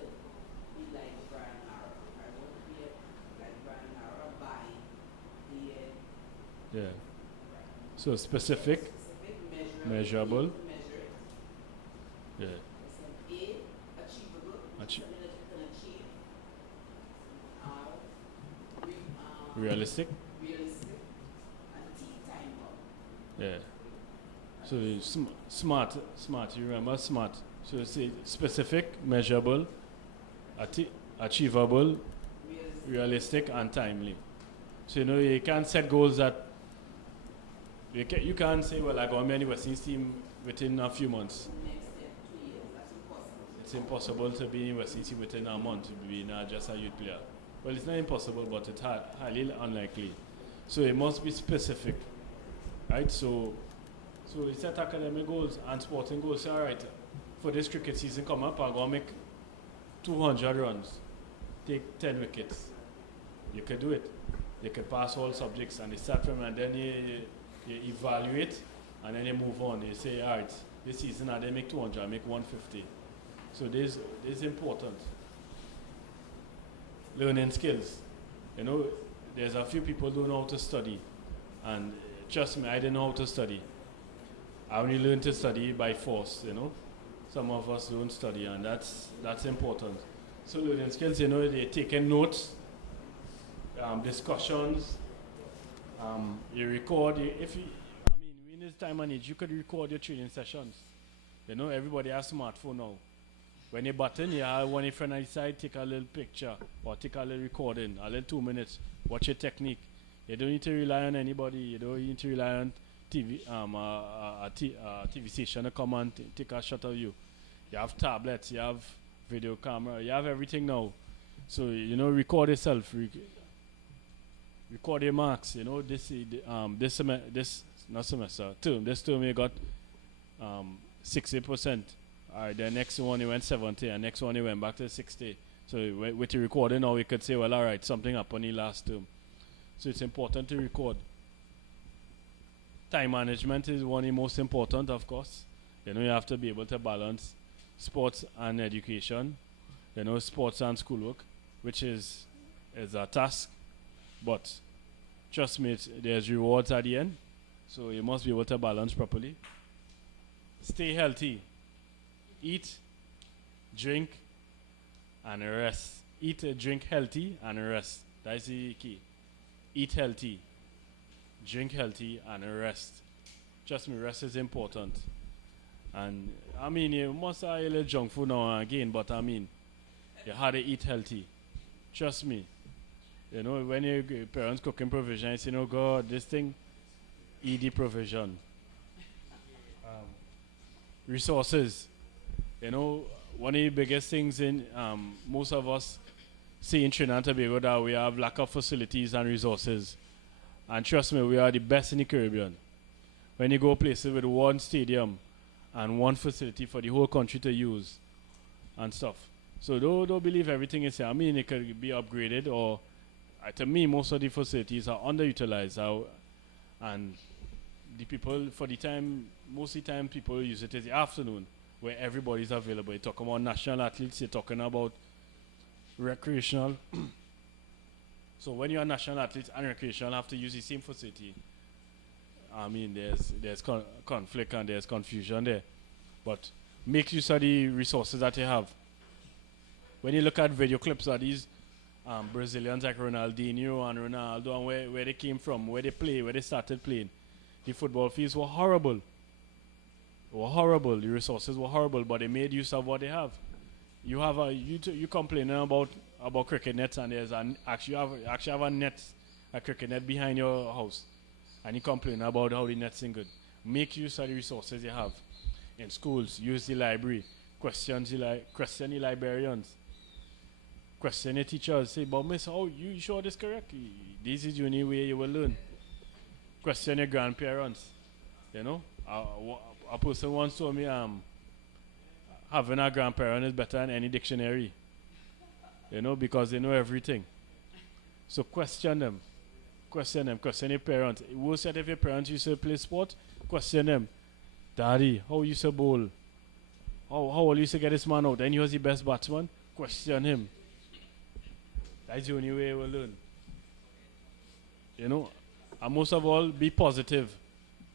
be like Brian Arrow. I want to be like Brian Arrow by the Yeah. So specific, measurable. Measure it. Yeah. A, achievable. Achie- Something that you can achieve. Realistic. Realistic. And T, time bound. Yeah. So smart. You remember smart. So say specific, measurable, achievable, realistic, and timely. So you know you can't set goals that you can't say, well, I got many West Indies team within a few months. Next step, 2 years. That's impossible. It's impossible to be in West Indies within a month to be not just a youth player. Well, it's not impossible, but it's highly unlikely. So it must be specific, right? So we set academic goals and sporting goals. All right, for this cricket season come up, I'm going to make 200 runs, take 10 wickets. You could do it. You could pass all subjects, and they start from, and then you evaluate, and then you move on. You say, all right, this season I didn't make 200, I make 150. So this is important. Learning skills. You know, there's a few people who don't know how to study, and trust me, I didn't know how to study. I only learned to study by force, you know. Some of us don't study, and that's important. So learning skills, you know, they're taking notes, discussions, you record. We in this time and age, you could record your training sessions. You know, everybody has a smartphone now. When you button, you have one in front of the side, take a little picture or take a little recording, a little 2 minutes, watch your technique. You don't need to rely on anybody. You don't need to rely on TV, TV station to come and take a shot of you. You have tablets, you have video camera, you have everything now. So, you know, record yourself, record your marks. You know, this term you got 60%. All right, the next one he went 70, and next one he went back to 60. So with the recording now, we could say, well, all right, something happened in the last term. So it's important to record. Time management is one of the most important, of course. You know, you have to be able to balance sports and education. You know, sports and schoolwork, which is a task. But trust me, there's rewards at the end. So you must be able to balance properly. Stay healthy. Eat, drink, and rest. Eat, drink healthy, and rest. That's the key. Eat healthy, drink healthy, and rest. Trust me, rest is important. And I mean, you must have a little junk food now and again, but I mean, you have to eat healthy. Trust me. You know, when your parents cooking provision, you say, no, God, this thing, eat the provision. Resources. You know, one of the biggest things in most of us see in Trinidad and Tobago that we have lack of facilities and resources. And trust me, we are the best in the Caribbean. When you go places with one stadium and one facility for the whole country to use and stuff. So don't believe everything is here. I mean, it could be upgraded, or to me, most of the facilities are underutilized. And the people, most of the time people use it in the afternoon, where everybody's available. You're talking about national athletes, you're talking about recreational. So when you're a national athlete and recreational, have to use the same facility. I mean, there's conflict and there's confusion there. But make use of the resources that you have. When you look at video clips of these Brazilians like Ronaldinho and Ronaldo, and where they came from, where they play, where they started playing, the football fields were horrible. were horrible. The resources were horrible, but they made use of what they have. You have you complaining about cricket nets, and there's actually have a net, a cricket net behind your house, and you complain about how the net's ain't good. Make use of the resources you have. In schools, use the library. Question the librarians. Question the teachers. Say, but miss, how you sure this correct? This is the only way you will learn. Question your grandparents. You know, a person once told me having a grandparent is better than any dictionary. You know, because they know everything. So question them. Question your parents. Who said if your parents used to play sport? Question them. Daddy, how you used to bowl? How will you used to get this man out? Then he was the best batsman? Question him. That's the only way you will learn. You know, and most of all, be positive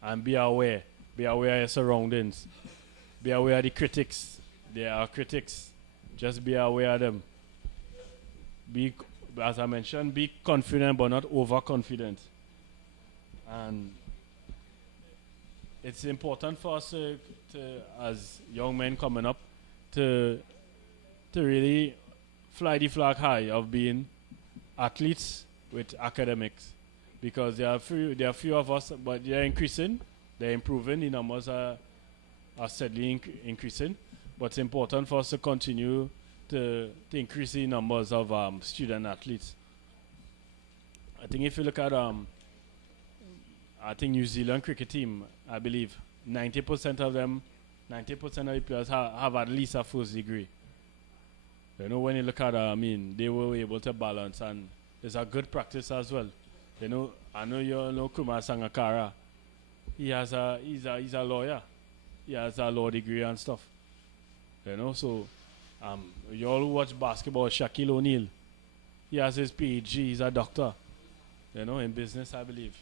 and be aware. Be aware of your surroundings. Be aware of the critics. There are critics. Just be aware of them. As I mentioned, be confident but not overconfident. And it's important for us to, as young men coming up, to really fly the flag high of being athletes with academics, because there are few of us, but they're increasing, they're improving. The numbers are steadily increasing, but it's important for us to continue to increase the numbers of student athletes. I think if you look at I think New Zealand cricket team, I believe 90% of them, 90% of the players have at least a first degree. You know, when you look at, they were able to balance, and it's a good practice as well. You know, I know you know Kumar Sangakkara. He's a lawyer. He has a law degree and stuff. You know, so you all who watch basketball, Shaquille O'Neal. He has his PhD. He's a doctor. You know, in business, I believe.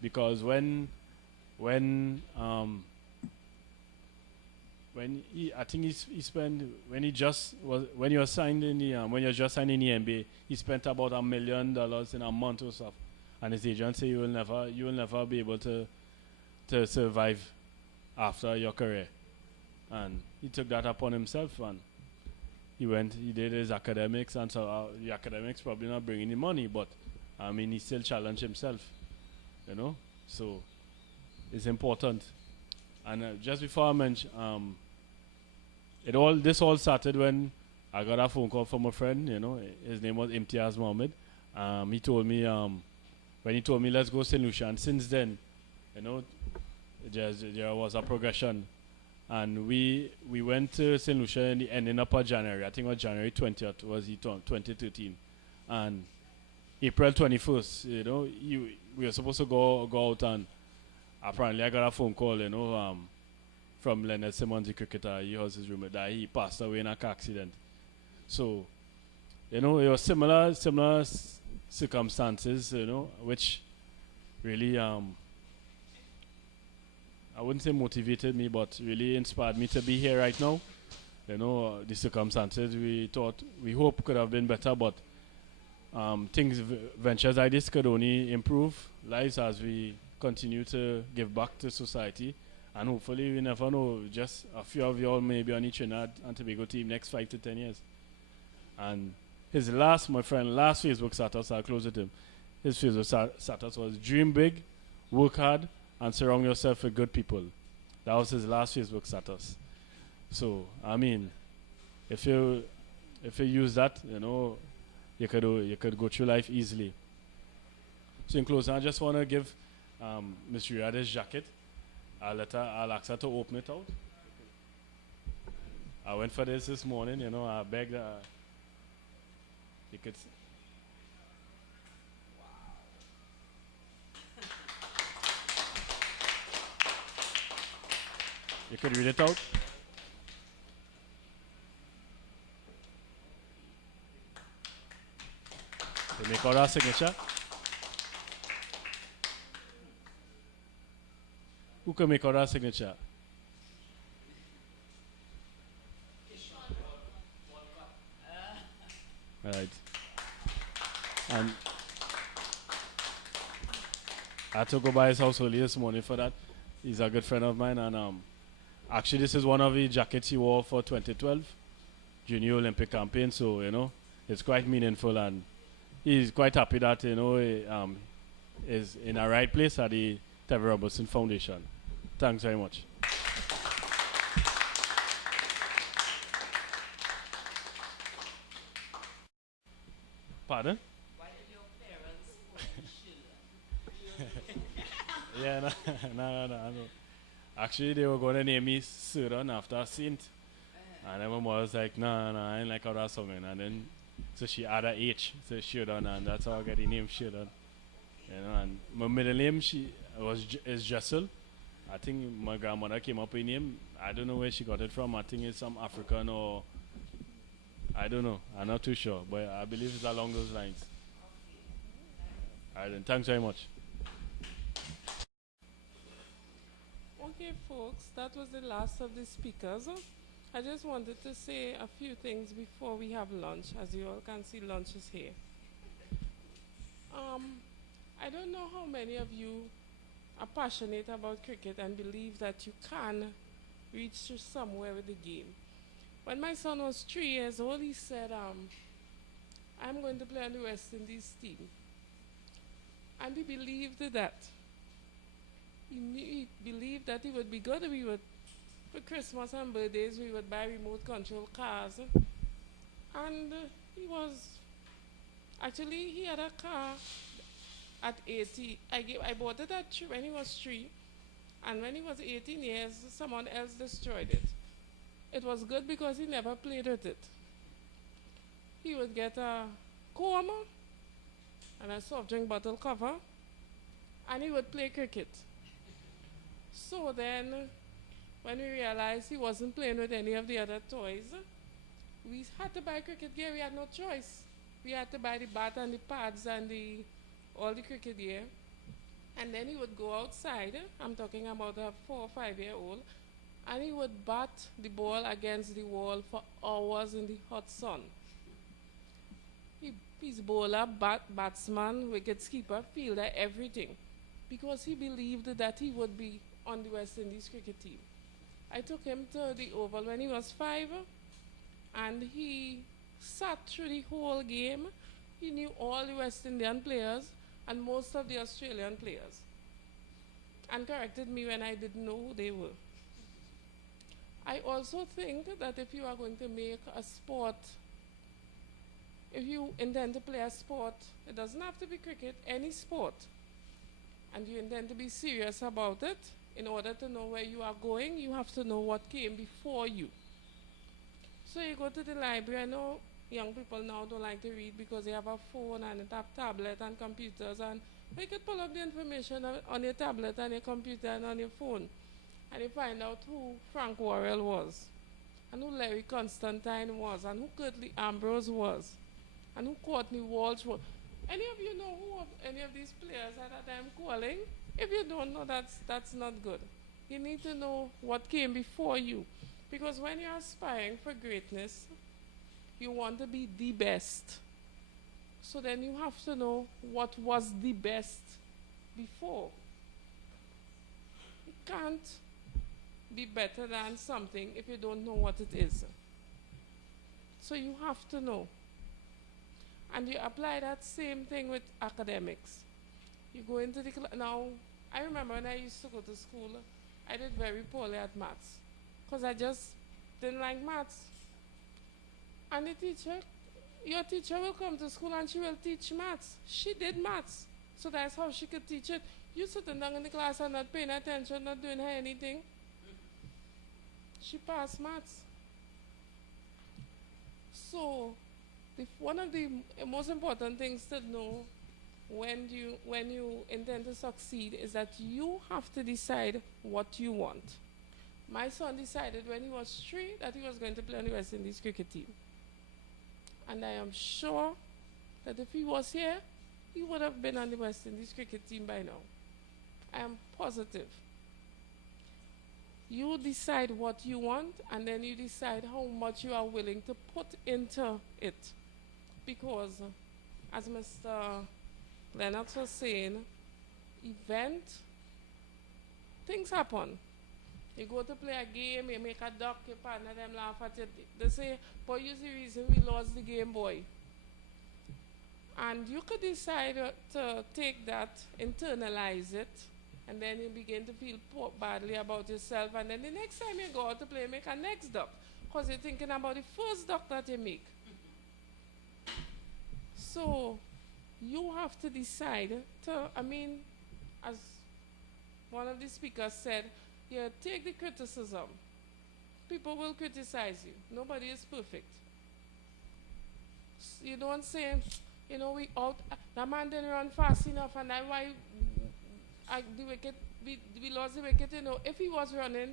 Because when I think he spent, when you're just signed in the NBA, he spent about $1 million in a month or so, and his agent said you will never be able to survive after your career, and he took that upon himself, and he did his academics, and so the academics probably not bringing the money, but he still challenged himself, you know. So it's important. And just before I mention, this all started when I got a phone call from a friend. You know, his name was Imtiaz Mohammed. He told me when he told me let's go St. Lucia, and since then, you know, there was a progression, and we went to St. Lucia in the ending up of January. I think it was January 20th was 2013, and April 21st. You know, we were supposed to go out, and apparently I got a phone call, you know, from Leonard Simmons, the cricketer. He was his roommate, that he passed away in a car accident. So, you know, it was similar circumstances, you know, which really, I wouldn't say motivated me, but really inspired me to be here right now. You know, the circumstances we hope could have been better, but ventures like this could only improve lives as we continue to give back to society, and hopefully we never know, just a few of y'all may be on the Trinidad and Tobago team next 5 to 10 years. And my friend last Facebook status, I'll close with him, his Facebook status was dream big, work hard, and surround yourself with good people. That was his last Facebook status. So if you use that, you know, you could go through life easily. So in closing, I just want to give Ms. Riada's jacket. I'll ask her to open it out. I went for this morning, you know, I begged her. You could. You could read it out. To make out our signature. Who can make out our signature? Right. And I had to go by his house early this morning for that. He's a good friend of mine, and Actually, this is one of the jackets he wore for 2012 Junior Olympic campaign. So it's quite meaningful, and he's quite happy that he, is in a right place at the Tevin Robertson Foundation. Thanks very much. Pardon? Why did your parents put Sheila? Yeah, no. Actually, they were going to name me Sudan after a saint. And then my mother was like, no, I ain't like how that song. And then, so she added H, so Shudon, and that's how I got the name Shudon. And my middle name is Jessel. I think my grandmother came up with a name. I don't know where she got it from. I think it's some African or I don't know. I'm not too sure, but I believe it's along those lines. All right, then. Thanks very much. Okay, folks, that was the last of the speakers. I just wanted to say a few things before we have lunch. As you all can see, lunch is here. I don't know how many of you are passionate about cricket and believe that you can reach to somewhere with the game. When my son was 3 years old, he said, I'm going to play on the West Indies team. And he believed that. He believed that he would be good. For Christmas and birthdays, we would buy remote control cars. And he had a car at 80. I bought it when he was 3. And when he was 18 years, someone else destroyed it. It was good because he never played with it. He would get a comb and a soft drink bottle cover, and he would play cricket. So then, when we realized he wasn't playing with any of the other toys, we had to buy cricket gear. We had no choice. We had to buy the bat and the pads and all the cricket gear. And then he would go outside. I'm talking about a 4 or 5 year old. And he would bat the ball against the wall for hours in the hot sun. He's bowler, batsman, wicketkeeper, fielder, everything. Because he believed that he would be on the West Indies cricket team. I took him to the Oval when he was 5, and he sat through the whole game. He knew all the West Indian players and most of the Australian players, and corrected me when I didn't know who they were. I also think that if you are going to make a sport, if you intend to play a sport, it doesn't have to be cricket, any sport, and you intend to be serious about it, in order to know where you are going, you have to know what came before you. So you go to the library. I know young people now don't like to read because they have a phone and a tablet and computers, and they can pull up the information on your tablet and your computer and on your phone, and you find out who Frank Worrell was, and who Larry Constantine was, and who Curtly Ambrose was, and who Courtney Walsh was. Any of you know who of any of these players at that time calling? If you don't know, that's not good. You need to know what came before you. Because when you're aspiring for greatness, you want to be the best. So then you have to know what was the best before. You can't be better than something if you don't know what it is. So you have to know. And you apply that same thing with academics. You go into the now, I remember when I used to go to school, I did very poorly at maths because I just didn't like maths. And your teacher will come to school and she will teach maths. She did maths, so that's how she could teach it. You sitting down in the class and not paying attention, not doing her anything. She passed maths. So, one of the most important things to know when you intend to succeed is that you have to decide what you want. My son decided when he was 3 that he was going to play on the West Indies cricket team. And I am sure that if he was here, he would have been on the West Indies cricket team by now. I am positive. You decide what you want, and then you decide how much you are willing to put into it. Because, as Mr. Lennox was saying, things happen. You go to play a game, you make a duck, your partner, them laugh at it. They say, boy, you see the reason we lost the game, boy. And you could decide to take that, internalize it, and then you begin to feel badly about yourself. And then the next time you go out to play, make a next duck. Because you're thinking about the first duck that you make. So, you have to decide to, as one of the speakers said, you take the criticism. People will criticize you. Nobody is perfect. You don't say, we out, the man didn't run fast enough and that's why the wicket, we lost the wicket. If he was running,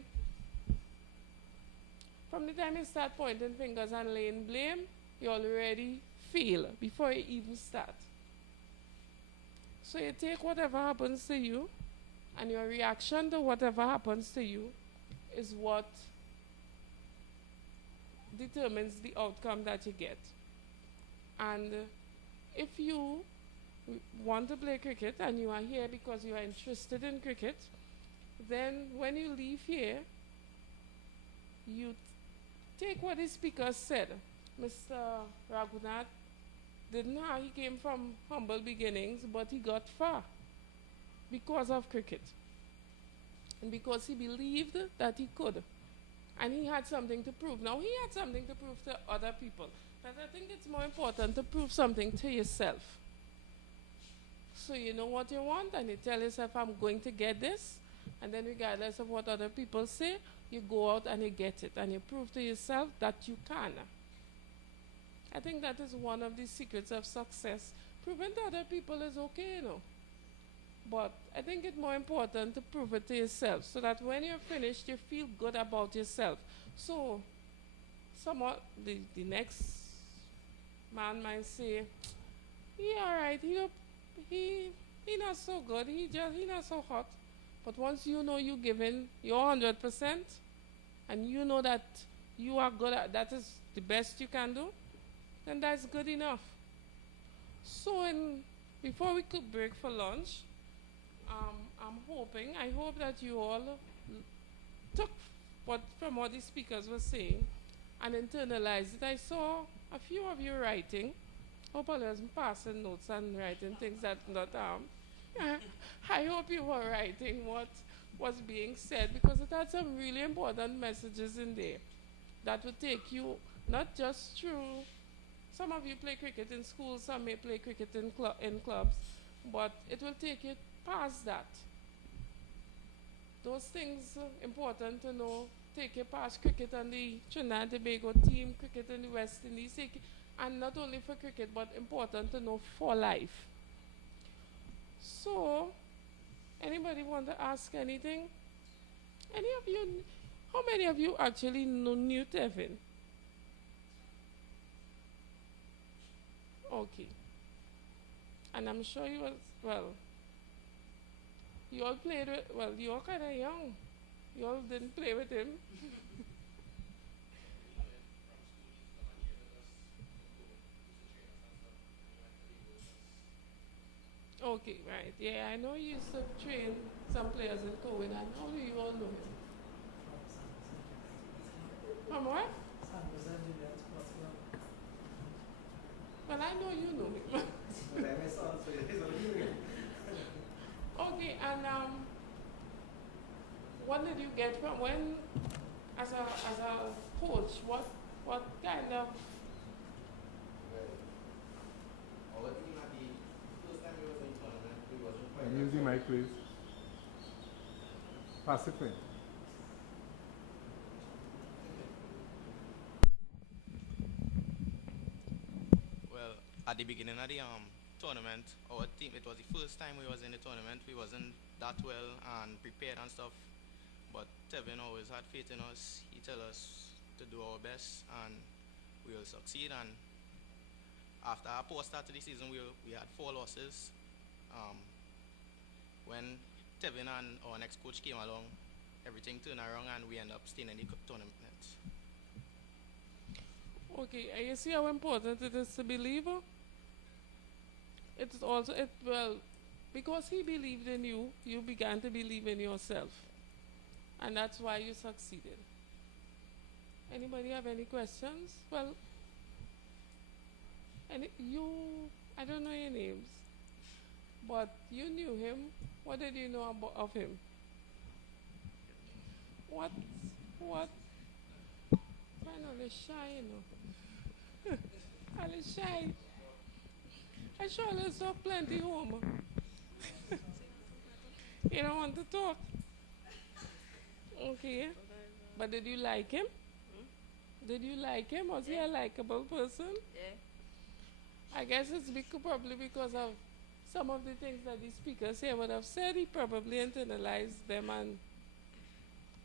from the time you start pointing fingers and laying blame, you already fail before you even start. So you take whatever happens to you, and your reaction to whatever happens to you is what determines the outcome that you get. And if you want to play cricket and you are here because you are interested in cricket, then when you leave here, you take what the speaker said. Mr. Raghunath he came from humble beginnings, but he got far because of cricket. And because he believed that he could. And he had something to prove. Now, he had something to prove to other people. But I think it's more important to prove something to yourself. So you know what you want, and you tell yourself, I'm going to get this. And then regardless of what other people say, you go out and you get it. And you prove to yourself that you can. I think that is one of the secrets of success. Proving to other people is okay, But I think it's more important to prove it to yourself so that when you're finished, you feel good about yourself. So, somewhat, the next man might say, yeah, all right, he not so good, he not so hot. But once you know you're giving your 100%, and you know that you are good at, that is the best you can do, then that's good enough. So, before we could break for lunch, I hope that you all took from what the speakers were saying and internalized it. I saw a few of you writing. Hope I wasn't passing notes and writing things that not I hope you were writing what was being said, because it had some really important messages in there that would take you not just through. Some of you play cricket in schools, some may play cricket in clubs, but it will take you past that. Those things important to know. Take you past cricket on the Trinidad and Tobago team, cricket in the West Indies, and not only for cricket, but important to know for life. So, anybody want to ask anything? How many of you actually knew Tevin? Okay. And I'm sure you you all played with, you all kind of young. You all didn't play with him. Okay, right. Yeah, I know you used to train some players in COVID, and how do you all know him? From what? Well, I know you know him. Okay, and what did you get from when, as a coach, what kind of? I'm using my please. Pass it in. Well, at the beginning of the tournament, our team, it was the first time we was in the tournament. We wasn't that well and prepared and stuff. But Tevin always had faith in us. He tell us to do our best and we will succeed. And after our poor start to the season, we had 4 losses. When Tevin and our next coach came along, everything turned around and we end up staying in the tournament. Okay, and you see how important it is to believe? It's also, because he believed in you, you began to believe in yourself. And that's why you succeeded. Anybody have any questions? Well, I don't know your names, but you knew him. What did you know of him? What? Finally shy, you know. I'm shy. I surely saw plenty home. You don't want to talk? Okay. But did you like him? Did you like him? Was he a likable person? Yeah. I guess it's probably because of some of the things that the speakers here would have said. He probably internalized them. And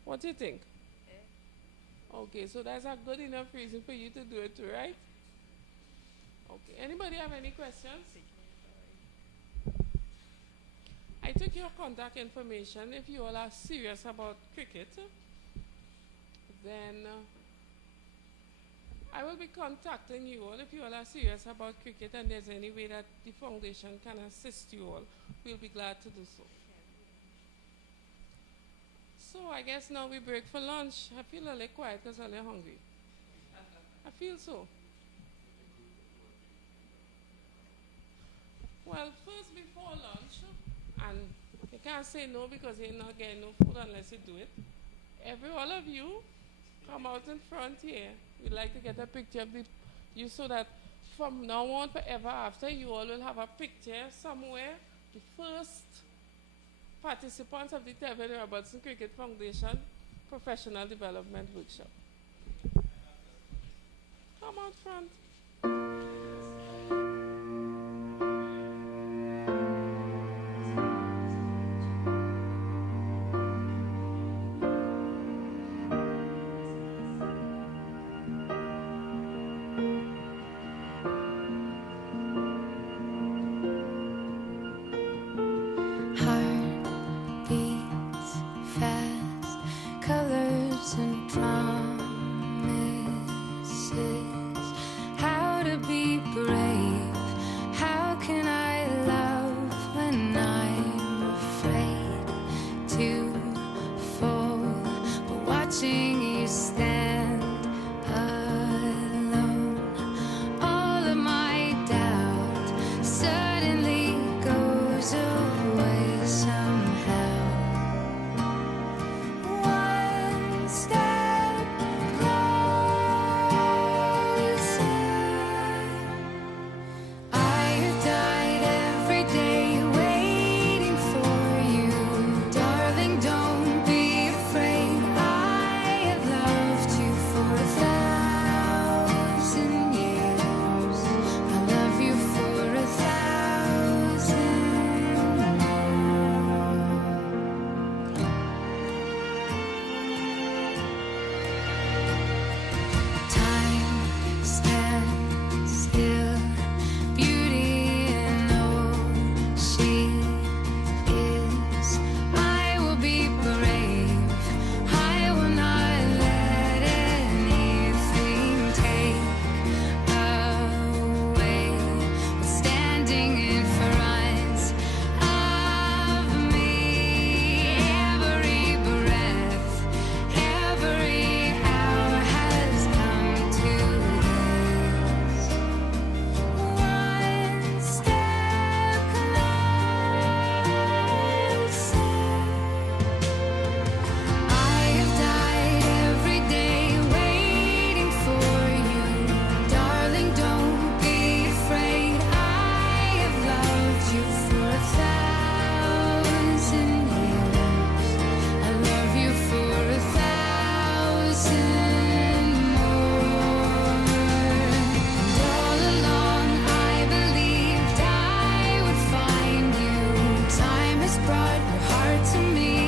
what do you think? Yeah. Okay, so that's a good enough reason for you to do it too, right? Okay. Anybody have any questions? I took your contact information. If you all are serious about cricket, then I will be contacting you all. If you all are serious about cricket and there's any way that the foundation can assist you all, we'll be glad to do so. So I guess now we break for lunch. I feel a little quiet because I'm a little hungry. I feel so. Well, first before lunch, and you can't say no because you're not getting no food unless you do it. All of you, come out in front here. We'd like to get a picture of you so that from now on, forever after, you all will have a picture somewhere. The first participants of the Tevin Robertson Cricket Foundation Professional Development Workshop. Come out front. To me